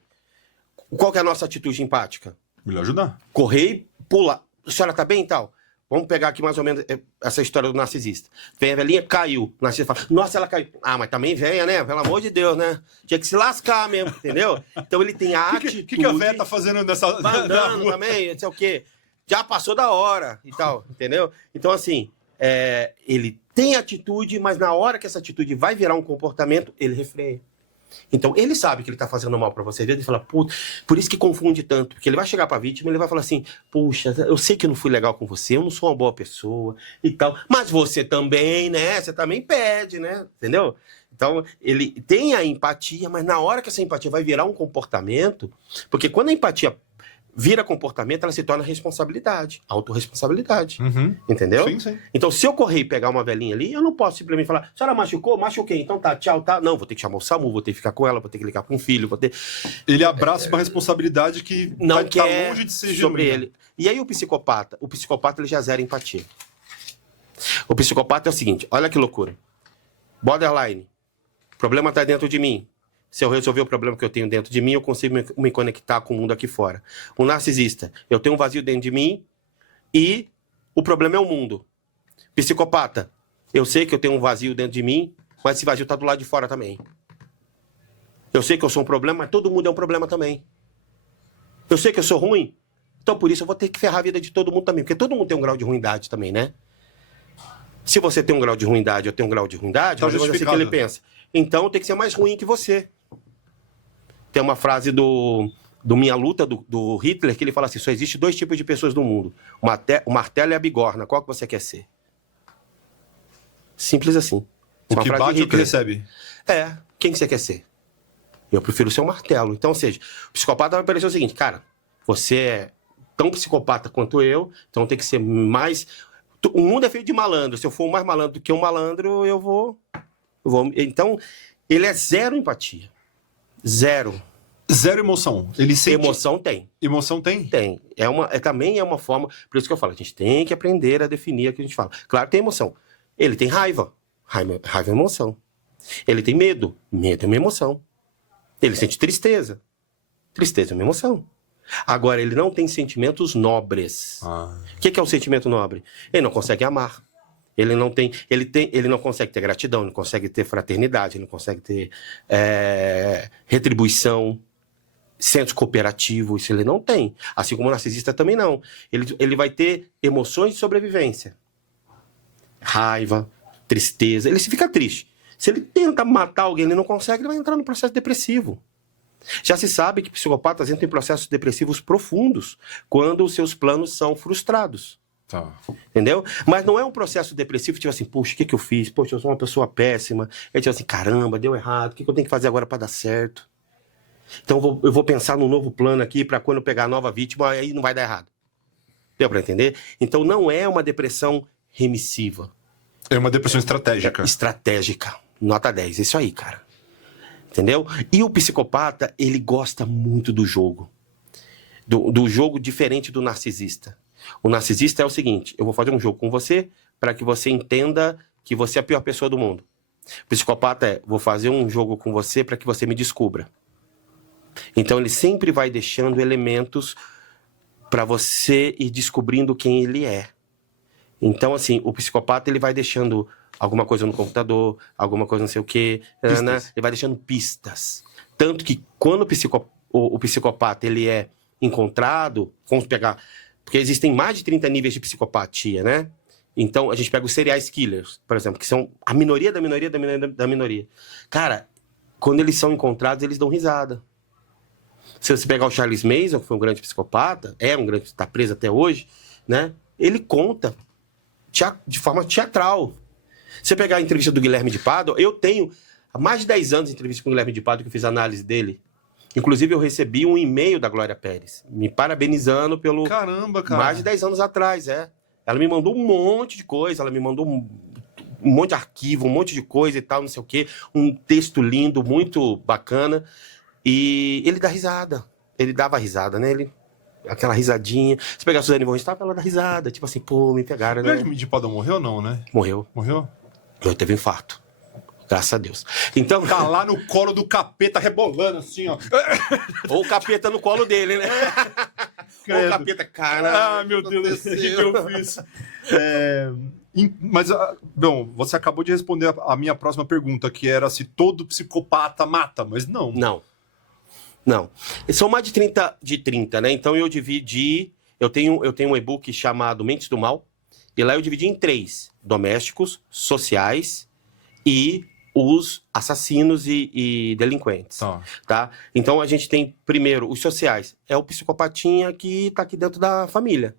Qual que é a nossa atitude empática? Melhor ajudar. Correr e pular. A senhora tá bem e tal? Vamos pegar aqui mais ou menos essa história do narcisista. Vem a velhinha, caiu. O narcisista fala, nossa, ela caiu. Mas também velha, né? Pelo amor de Deus, né? Tinha que se lascar mesmo, entendeu? Então ele tem a atitude... O que a velha tá fazendo nessa... Andando também, não sei o quê. Já passou da hora e tal, entendeu? Então, assim, ele tem atitude, mas na hora que essa atitude vai virar um comportamento, ele refreia. Então, ele sabe que ele tá fazendo mal pra você. Ele fala, por isso que confunde tanto. Porque ele vai chegar pra vítima e ele vai falar assim, puxa, eu sei que eu não fui legal com você, eu não sou uma boa pessoa e tal. Mas você também, né? Você também pede, né? Entendeu? Então, ele tem a empatia, mas na hora que essa empatia vai virar um comportamento... Porque quando a empatia vira comportamento, ela se torna responsabilidade, autorresponsabilidade. Entendeu? Sim, sim. Então, se eu correr e pegar uma velhinha ali, eu não posso simplesmente falar, a senhora machucou? Machuquei. Então tá, tchau, tá. Não, vou ter que chamar o SAMU, vou ter que ficar com ela, vou ter que ligar para um filho, vou ter... Ele abraça uma responsabilidade que não tá longe de ser sobre ele. E aí o psicopata ele já zera empatia. O psicopata é o seguinte, olha que loucura. Borderline. O problema tá dentro de mim. Se eu resolver o problema que eu tenho dentro de mim, eu consigo me conectar com o mundo aqui fora. O narcisista, eu tenho um vazio dentro de mim e o problema é o mundo. Psicopata, eu sei que eu tenho um vazio dentro de mim, mas esse vazio está do lado de fora também. Eu sei que eu sou um problema, mas todo mundo é um problema também. Eu sei que eu sou ruim, então por isso eu vou ter que ferrar a vida de todo mundo também, porque todo mundo tem um grau de ruindade também, né? Se você tem um grau de ruindade, eu tenho um grau de ruindade, tá mas é assim que ele pensa. Então tem que ser mais ruim que você. Tem uma frase do Minha Luta, do Hitler, que ele fala assim, só existe 2 tipos de pessoas no mundo. O martelo e a bigorna. Qual que você quer ser? Simples assim. O que bate é o que recebe. Quem você quer ser? Eu prefiro ser um martelo. Então, ou seja, o psicopata vai parecer o seguinte, cara, você é tão psicopata quanto eu, então tem que ser mais... O mundo é feito de malandro. Se eu for mais malandro do que um malandro, eu vou... Então, ele é zero empatia. Zero. Zero emoção. Ele sente... Emoção tem. Emoção tem? Tem. Também é uma forma... Por isso que eu falo, a gente tem que aprender a definir o que a gente fala. Claro que tem emoção. Ele tem raiva. Raiva é emoção. Ele tem medo. Medo é uma emoção. Ele sente tristeza. Tristeza é uma emoção. Agora, ele não tem sentimentos nobres. O que é o sentimento nobre? Ele não consegue amar. Ele não consegue ter gratidão, ele não consegue ter fraternidade, ele não consegue ter retribuição, senso cooperativo, isso ele não tem. Assim como o narcisista também não. Ele vai ter emoções de sobrevivência. Raiva, tristeza, ele fica triste. Se ele tenta matar alguém, ele não consegue, ele vai entrar no processo depressivo. Já se sabe que psicopatas entram em processos depressivos profundos quando os seus planos são frustrados. Tá. Entendeu? Mas não é um processo depressivo, tipo assim, puxa, o que eu fiz? Poxa, eu sou uma pessoa péssima. É tipo assim, caramba, deu errado, o que eu tenho que fazer agora para dar certo? Então eu vou pensar num novo plano aqui para quando eu pegar a nova vítima, aí não vai dar errado. Deu para entender? Então não é uma depressão remissiva. É uma depressão estratégica. Estratégica. Nota 10, isso aí, cara. Entendeu? E o psicopata, ele gosta muito do jogo. Do jogo diferente do narcisista. O narcisista é o seguinte, eu vou fazer um jogo com você para que você entenda que você é a pior pessoa do mundo. O psicopata vou fazer um jogo com você para que você me descubra. Então ele sempre vai deixando elementos para você ir descobrindo quem ele é. Então, assim, o psicopata ele vai deixando alguma coisa no computador, alguma coisa não sei o quê, né? Ele vai deixando pistas. Tanto que quando o psicopata ele é encontrado, vamos pegar... Porque existem mais de 30 níveis de psicopatia, né? Então, a gente pega os serial killers, por exemplo, que são a minoria da minoria da minoria da minoria. Cara, quando eles são encontrados, eles dão risada. Se você pegar o Charles Manson, que foi um grande psicopata, está preso até hoje, né? Ele conta de forma teatral. Se você pegar a entrevista do Guilherme de Pádua, eu tenho há mais de 10 anos de entrevista com o Guilherme de Pádua, que eu fiz a análise dele. Inclusive, eu recebi um e-mail da Glória Pérez, me parabenizando pelo... Caramba, cara. Mais de 10 anos atrás, Ela me mandou um monte de coisa, ela me mandou um monte de arquivo, um monte de coisa e tal, não sei o quê. Um texto lindo, muito bacana. E ele dá risada. Ele dava risada, né? Aquela risadinha. Se pegar a Suzane von Richthofen, ela dá risada. Tipo assim, pô, me pegaram, né? O Guilherme de Pádua morreu ou não, né? Morreu. Eu teve um infarto. Graças a Deus. Então... Tá lá no colo do capeta, rebolando assim, ó. Ou o capeta no colo dele, né? Ou o capeta, cara. Ah, meu Deus, o que eu fiz? Mas, bom, você acabou de responder a minha próxima pergunta, que era se todo psicopata mata, mas não. Não. São mais de 30, né? Então eu dividi... Eu tenho um e-book chamado Mentes do Mal, e lá eu dividi em 3. Domésticos, sociais e os assassinos e delinquentes. Tá? Então a gente tem, primeiro, os sociais. É o psicopatinha que tá aqui dentro da família,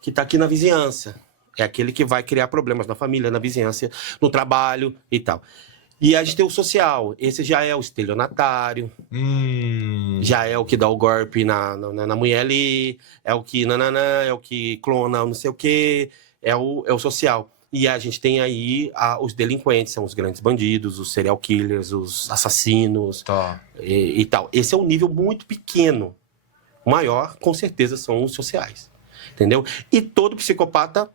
que tá aqui na vizinhança. É aquele que vai criar problemas na família, na vizinhança, no trabalho e tal. E a gente tem o social. Esse já é o estelionatário. Já é o que dá o golpe na mulher ali. É o que é o que clona não sei o quê. É o social. E a gente tem aí os delinquentes, são os grandes bandidos, os serial killers, os assassinos e tal. Esse é um nível muito pequeno. O maior, com certeza, são os sociais. Entendeu? E todo psicopata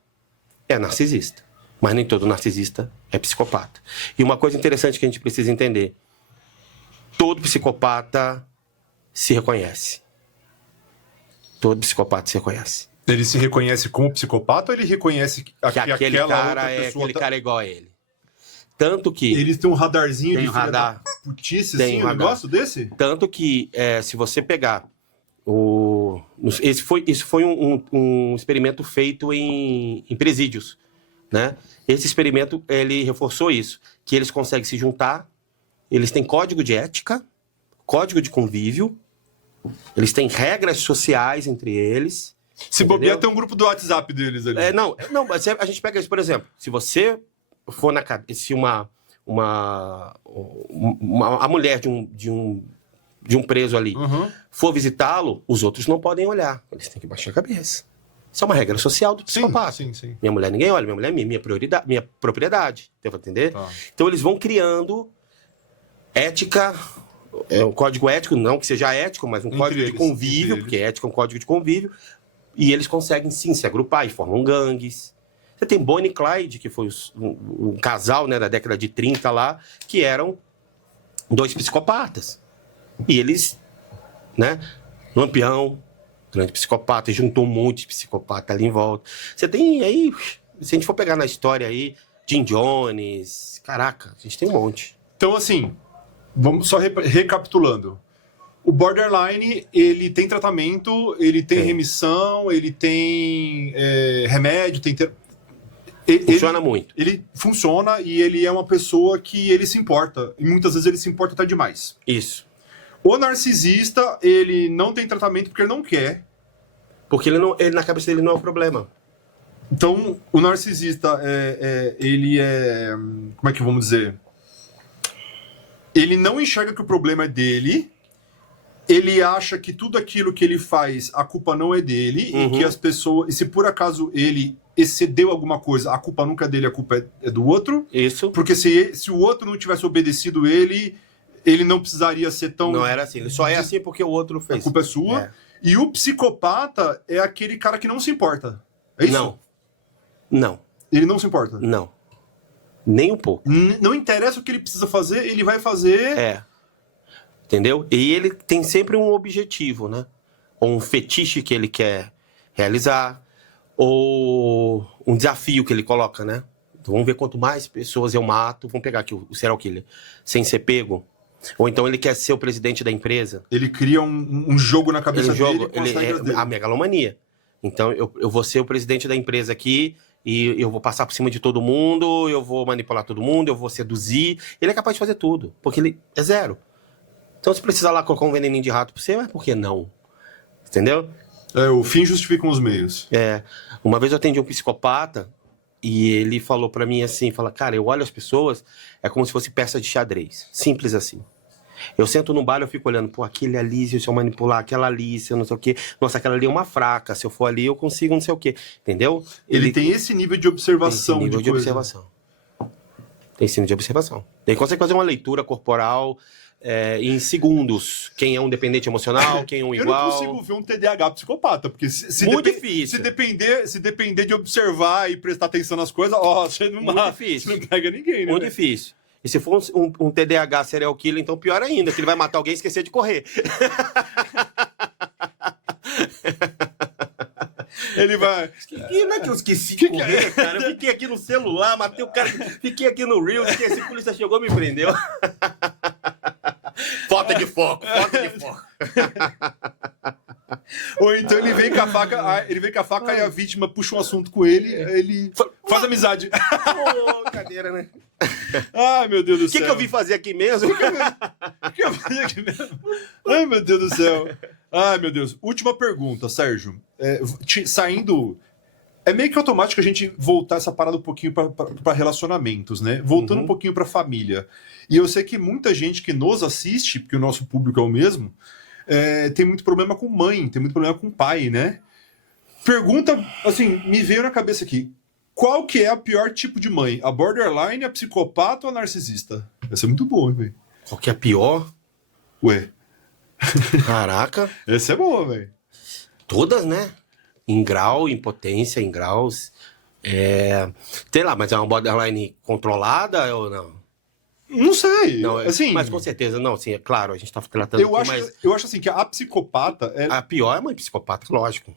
é narcisista. Mas nem todo narcisista é psicopata. E uma coisa interessante que a gente precisa entender. Todo psicopata se reconhece. Todo psicopata se reconhece. Ele se reconhece como psicopata ou ele reconhece que aquele cara é igual a ele? Tanto que... Eles têm um radarzinho de radar. Putice, assim, um negócio desse? Tanto que, se você pegar... Isso foi um experimento feito em presídios, né? Esse experimento, ele reforçou isso. Que eles conseguem se juntar, eles têm código de ética, código de convívio, eles têm regras sociais entre eles... Se bobear, tem um grupo do WhatsApp deles ali. Não, mas a gente pega isso, por exemplo, se você for se a mulher de um preso ali for visitá-lo, os outros não podem olhar, eles têm que baixar a cabeça. Isso é uma regra social do psicopata. Sim. Minha mulher ninguém olha, minha mulher é minha prioridade, minha propriedade. Deu pra entender? Tá. Então eles vão criando ética, um código ético, não que seja ético, mas um Entre código de eles, convívio, entre eles. porque ética é um código de convívio, e eles conseguem sim se agrupar e formam gangues. Você tem Bonnie e Clyde, que foi um casal, né, da década de 30 lá, que eram 2 psicopatas. E eles, né, Lampião, grande psicopata, e juntou um monte de psicopata ali em volta. Você tem aí, se a gente for pegar na história aí, Jim Jones, caraca, a gente tem um monte. Então, assim, vamos só recapitulando. O borderline, ele tem tratamento, ele tem remissão, ele tem remédio, tem... Funciona muito. Ele funciona e ele é uma pessoa que ele se importa. E muitas vezes ele se importa até demais. Isso. O narcisista, ele não tem tratamento porque ele não quer. Porque ele na cabeça dele não é o problema. Então, o narcisista, ele é... Como é que vamos dizer? Ele não enxerga que o problema é dele. Ele acha que tudo aquilo que ele faz, a culpa não é dele. E que as pessoas... E se por acaso ele excedeu alguma coisa, a culpa nunca é dele, a culpa é do outro. Isso. Porque se o outro não tivesse obedecido ele não precisaria ser tão... Não era assim. Ele só é assim porque o outro fez. A culpa é sua. É. E o psicopata é aquele cara que não se importa. É isso? Não. Ele não se importa. Não. Nem um pouco. Não interessa o que ele precisa fazer, ele vai fazer... É. Entendeu? E ele tem sempre um objetivo, né? Ou um fetiche que ele quer realizar, ou um desafio que ele coloca, né? Então, vamos ver quanto mais pessoas eu mato. Vamos pegar aqui o serial killer, sem ser pego. Ou então ele quer ser o presidente da empresa. Ele cria um jogo na cabeça dele com as regras dele. A megalomania. Então, eu vou ser o presidente da empresa aqui e eu vou passar por cima de todo mundo, eu vou manipular todo mundo, eu vou seduzir. Ele é capaz de fazer tudo, porque ele é zero. Então, se precisar lá colocar um veneninho de rato pra você, mas por que não? Entendeu? O fim justifica os meios. Uma vez eu atendi um psicopata e ele falou pra mim assim, cara, eu olho as pessoas, é como se fosse peça de xadrez. Simples assim. Eu sento no bar e eu fico olhando, pô, aquele ali, se eu manipular, aquela ali, se eu não sei o quê. Nossa, aquela ali é uma fraca, se eu for ali eu consigo não sei o quê. Entendeu? Ele tem esse nível de observação. Tem esse nível de observação. Tem esse nível de observação. Ele consegue fazer uma leitura corporal em segundos. Quem é um dependente emocional, quem é um igual. Eu não consigo ver um TDAH psicopata, porque muito difícil. Se depender de observar e prestar atenção nas coisas, você não muito mata, difícil. Você não pega ninguém, né? Muito difícil. E se for um TDAH serial killer, então pior ainda, que ele vai matar alguém e esquecer de correr. Ele vai... Não é que eu esqueci de correr, cara. Eu fiquei aqui no celular, matei o cara, fiquei aqui no Reels, esqueci, a polícia chegou e me prendeu. Falta de foco. Ou então ele vem com a faca, e a vítima puxa um assunto com ele, ele faz amizade. Cadeira, né? Ai, meu Deus do céu. O que eu vim fazer aqui mesmo? O que eu vim fazer aqui mesmo? Ai, meu Deus do céu. Ai, meu Deus. Última pergunta, Sérgio. Saindo... É meio que automático a gente voltar essa parada um pouquinho para relacionamentos, né? Voltando um pouquinho para família. E eu sei que muita gente que nos assiste, porque o nosso público é o mesmo, tem muito problema com mãe, tem muito problema com pai, né? Pergunta, assim, me veio na cabeça aqui. Qual que é a pior tipo de mãe? A borderline, a psicopata ou a narcisista? Essa é muito boa, hein, velho? Qual que é a pior? Ué. Caraca. Essa é boa, velho. Todas, né? Em grau, em potência, em graus. Sei lá, mas é uma borderline controlada ou não? Não sei. Não, assim, mas com certeza, não, sim, é claro, a gente tá tratando eu acho assim que a psicopata... A pior é a mãe psicopata, lógico.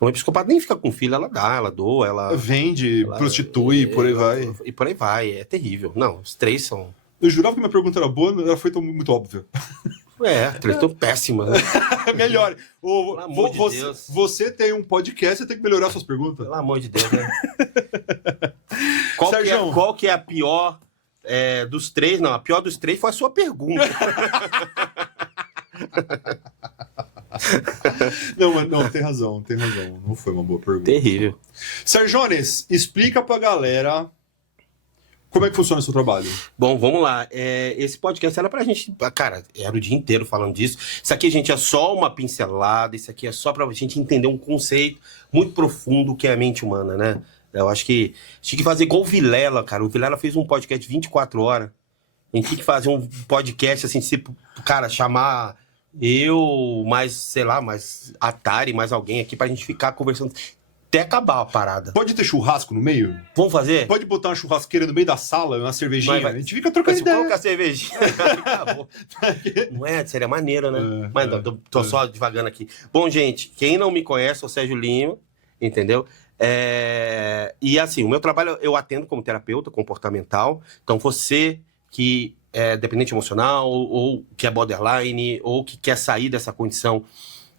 A mãe psicopata nem fica com filho, ela dá, ela doa, ela... Vende, prostitui, por aí vai. E por aí vai, é terrível. Não, os três são... Eu jurava que minha pergunta era boa, ela foi muito óbvia. Três estão péssimas. Né? Melhore. Pelo amor de Deus. Você tem um podcast, você tem que melhorar suas perguntas. Pelo amor de Deus, né? Sérgio, qual que é a pior dos três? Não, a pior dos três foi a sua pergunta. Não, tem razão. Não foi uma boa pergunta. Terrível. Sérgiones, explica pra galera Como é que funciona o seu trabalho? Bom, vamos lá. Esse podcast era pra gente... Cara, era o dia inteiro falando disso. Isso aqui, gente, é só uma pincelada. Isso aqui é só pra gente entender um conceito muito profundo que é a mente humana, né? Eu acho que tinha que fazer igual o Vilela, cara. O Vilela fez um podcast 24 horas. A gente tinha que fazer um podcast, assim, tipo, cara, chamar eu, mais, sei lá, mais Atari, mais alguém aqui pra gente ficar conversando até acabar a parada. Pode ter churrasco no meio? Vamos fazer? Pode botar uma churrasqueira no meio da sala, uma cervejinha? Vai. A gente fica trocando Se ideia. colocar cervejinha, acabou. Não é? Seria maneiro, né? Mas não, tô só devagando aqui. Bom, gente, quem não me conhece, eu sou o Sérgio Lima, entendeu? E assim, o meu trabalho eu atendo como terapeuta comportamental. Então, você que é dependente emocional, ou que é borderline, ou que quer sair dessa condição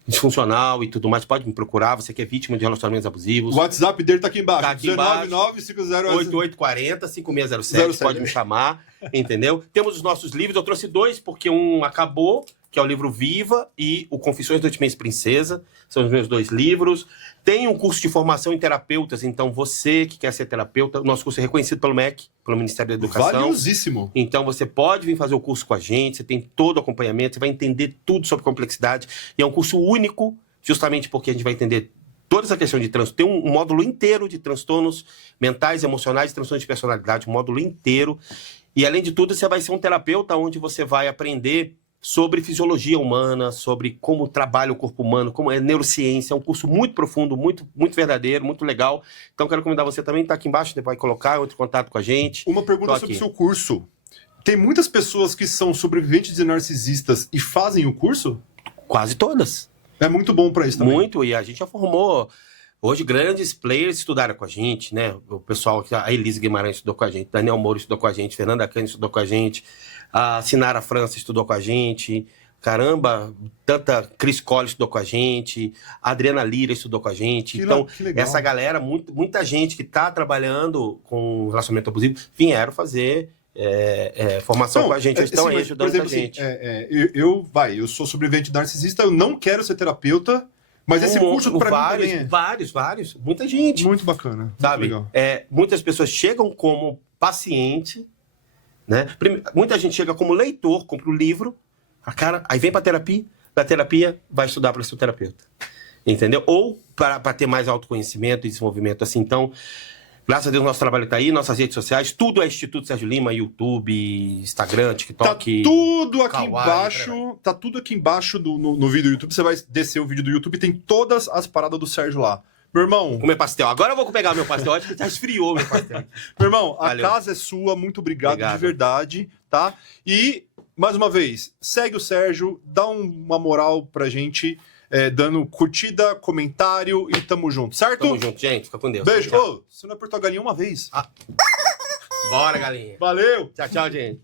disfuncional e tudo mais, pode me procurar. Você que é vítima de relacionamentos abusivos. O WhatsApp dele tá aqui embaixo. Tá aqui embaixo. 8840-5607, pode me chamar, entendeu? Temos os nossos livros, eu trouxe 2, porque um acabou, que é o livro Viva, e o Confissões da Ultimate Princesa, são os meus 2 livros. Tem um curso de formação em terapeutas, então você que quer ser terapeuta, o nosso curso é reconhecido pelo MEC, pelo Ministério da Educação. Valiosíssimo. Então você pode vir fazer o curso com a gente, você tem todo o acompanhamento, você vai entender tudo sobre complexidade, e é um curso único, justamente porque a gente vai entender toda essa questão de transtorno. Tem um módulo inteiro de transtornos mentais, emocionais, transtornos de personalidade, um módulo inteiro. E além de tudo, você vai ser um terapeuta onde você vai aprender sobre fisiologia humana, sobre como trabalha o corpo humano, como é neurociência. É um curso muito profundo, muito, muito verdadeiro, muito legal. Então, quero convidar você também, tá aqui embaixo, você vai colocar outro contato com a gente. Uma pergunta sobre o seu curso. Tem muitas pessoas que são sobreviventes e narcisistas e fazem o curso? Quase todas. É muito bom para isso também. Muito, e a gente já formou... Hoje, grandes players estudaram com a gente, né? O pessoal, a Elise Guimarães estudou com a gente, Daniel Moura estudou com a gente, Fernanda Cândido estudou com a gente, a Sinara França estudou com a gente, caramba, tanta Cris Collins estudou com a gente, a Adriana Lira estudou com a gente. Então, essa galera, muita gente que está trabalhando com relacionamento abusivo, vieram fazer formação com a gente, eles estão aí ajudando a gente. Eu sou sobrevivente narcisista, eu não quero ser terapeuta. Mas esse curso para mim também é... Vários. Muita gente. Muito bacana. Sabe? Muito legal. Muitas pessoas chegam como paciente, né? Muita gente chega como leitor, compra o livro, aí vem para terapia, da terapia vai estudar para ser terapeuta. Entendeu? Ou para ter mais autoconhecimento e desenvolvimento assim. Então, graças a Deus, nosso trabalho está aí, nossas redes sociais, tudo é Instituto Sérgio Lima, YouTube, Instagram, TikTok. Tá tudo aqui Kawaii, embaixo. Tá tudo aqui embaixo no vídeo do YouTube. Você vai descer o vídeo do YouTube, tem todas as paradas do Sérgio lá. Meu irmão. Comer pastel. Agora eu vou pegar meu pastel, acho que já esfriou meu pastel. Meu irmão, Valeu. A casa é sua, muito obrigado de verdade, tá? E, mais uma vez, segue o Sérgio, dá uma moral pra gente. Dando curtida, comentário e tamo junto, certo? Tamo junto, gente. Fica com Deus. Beijo. Tchau. Você não apertou a galinha uma vez. Bora, galinha. Valeu. Tchau, gente.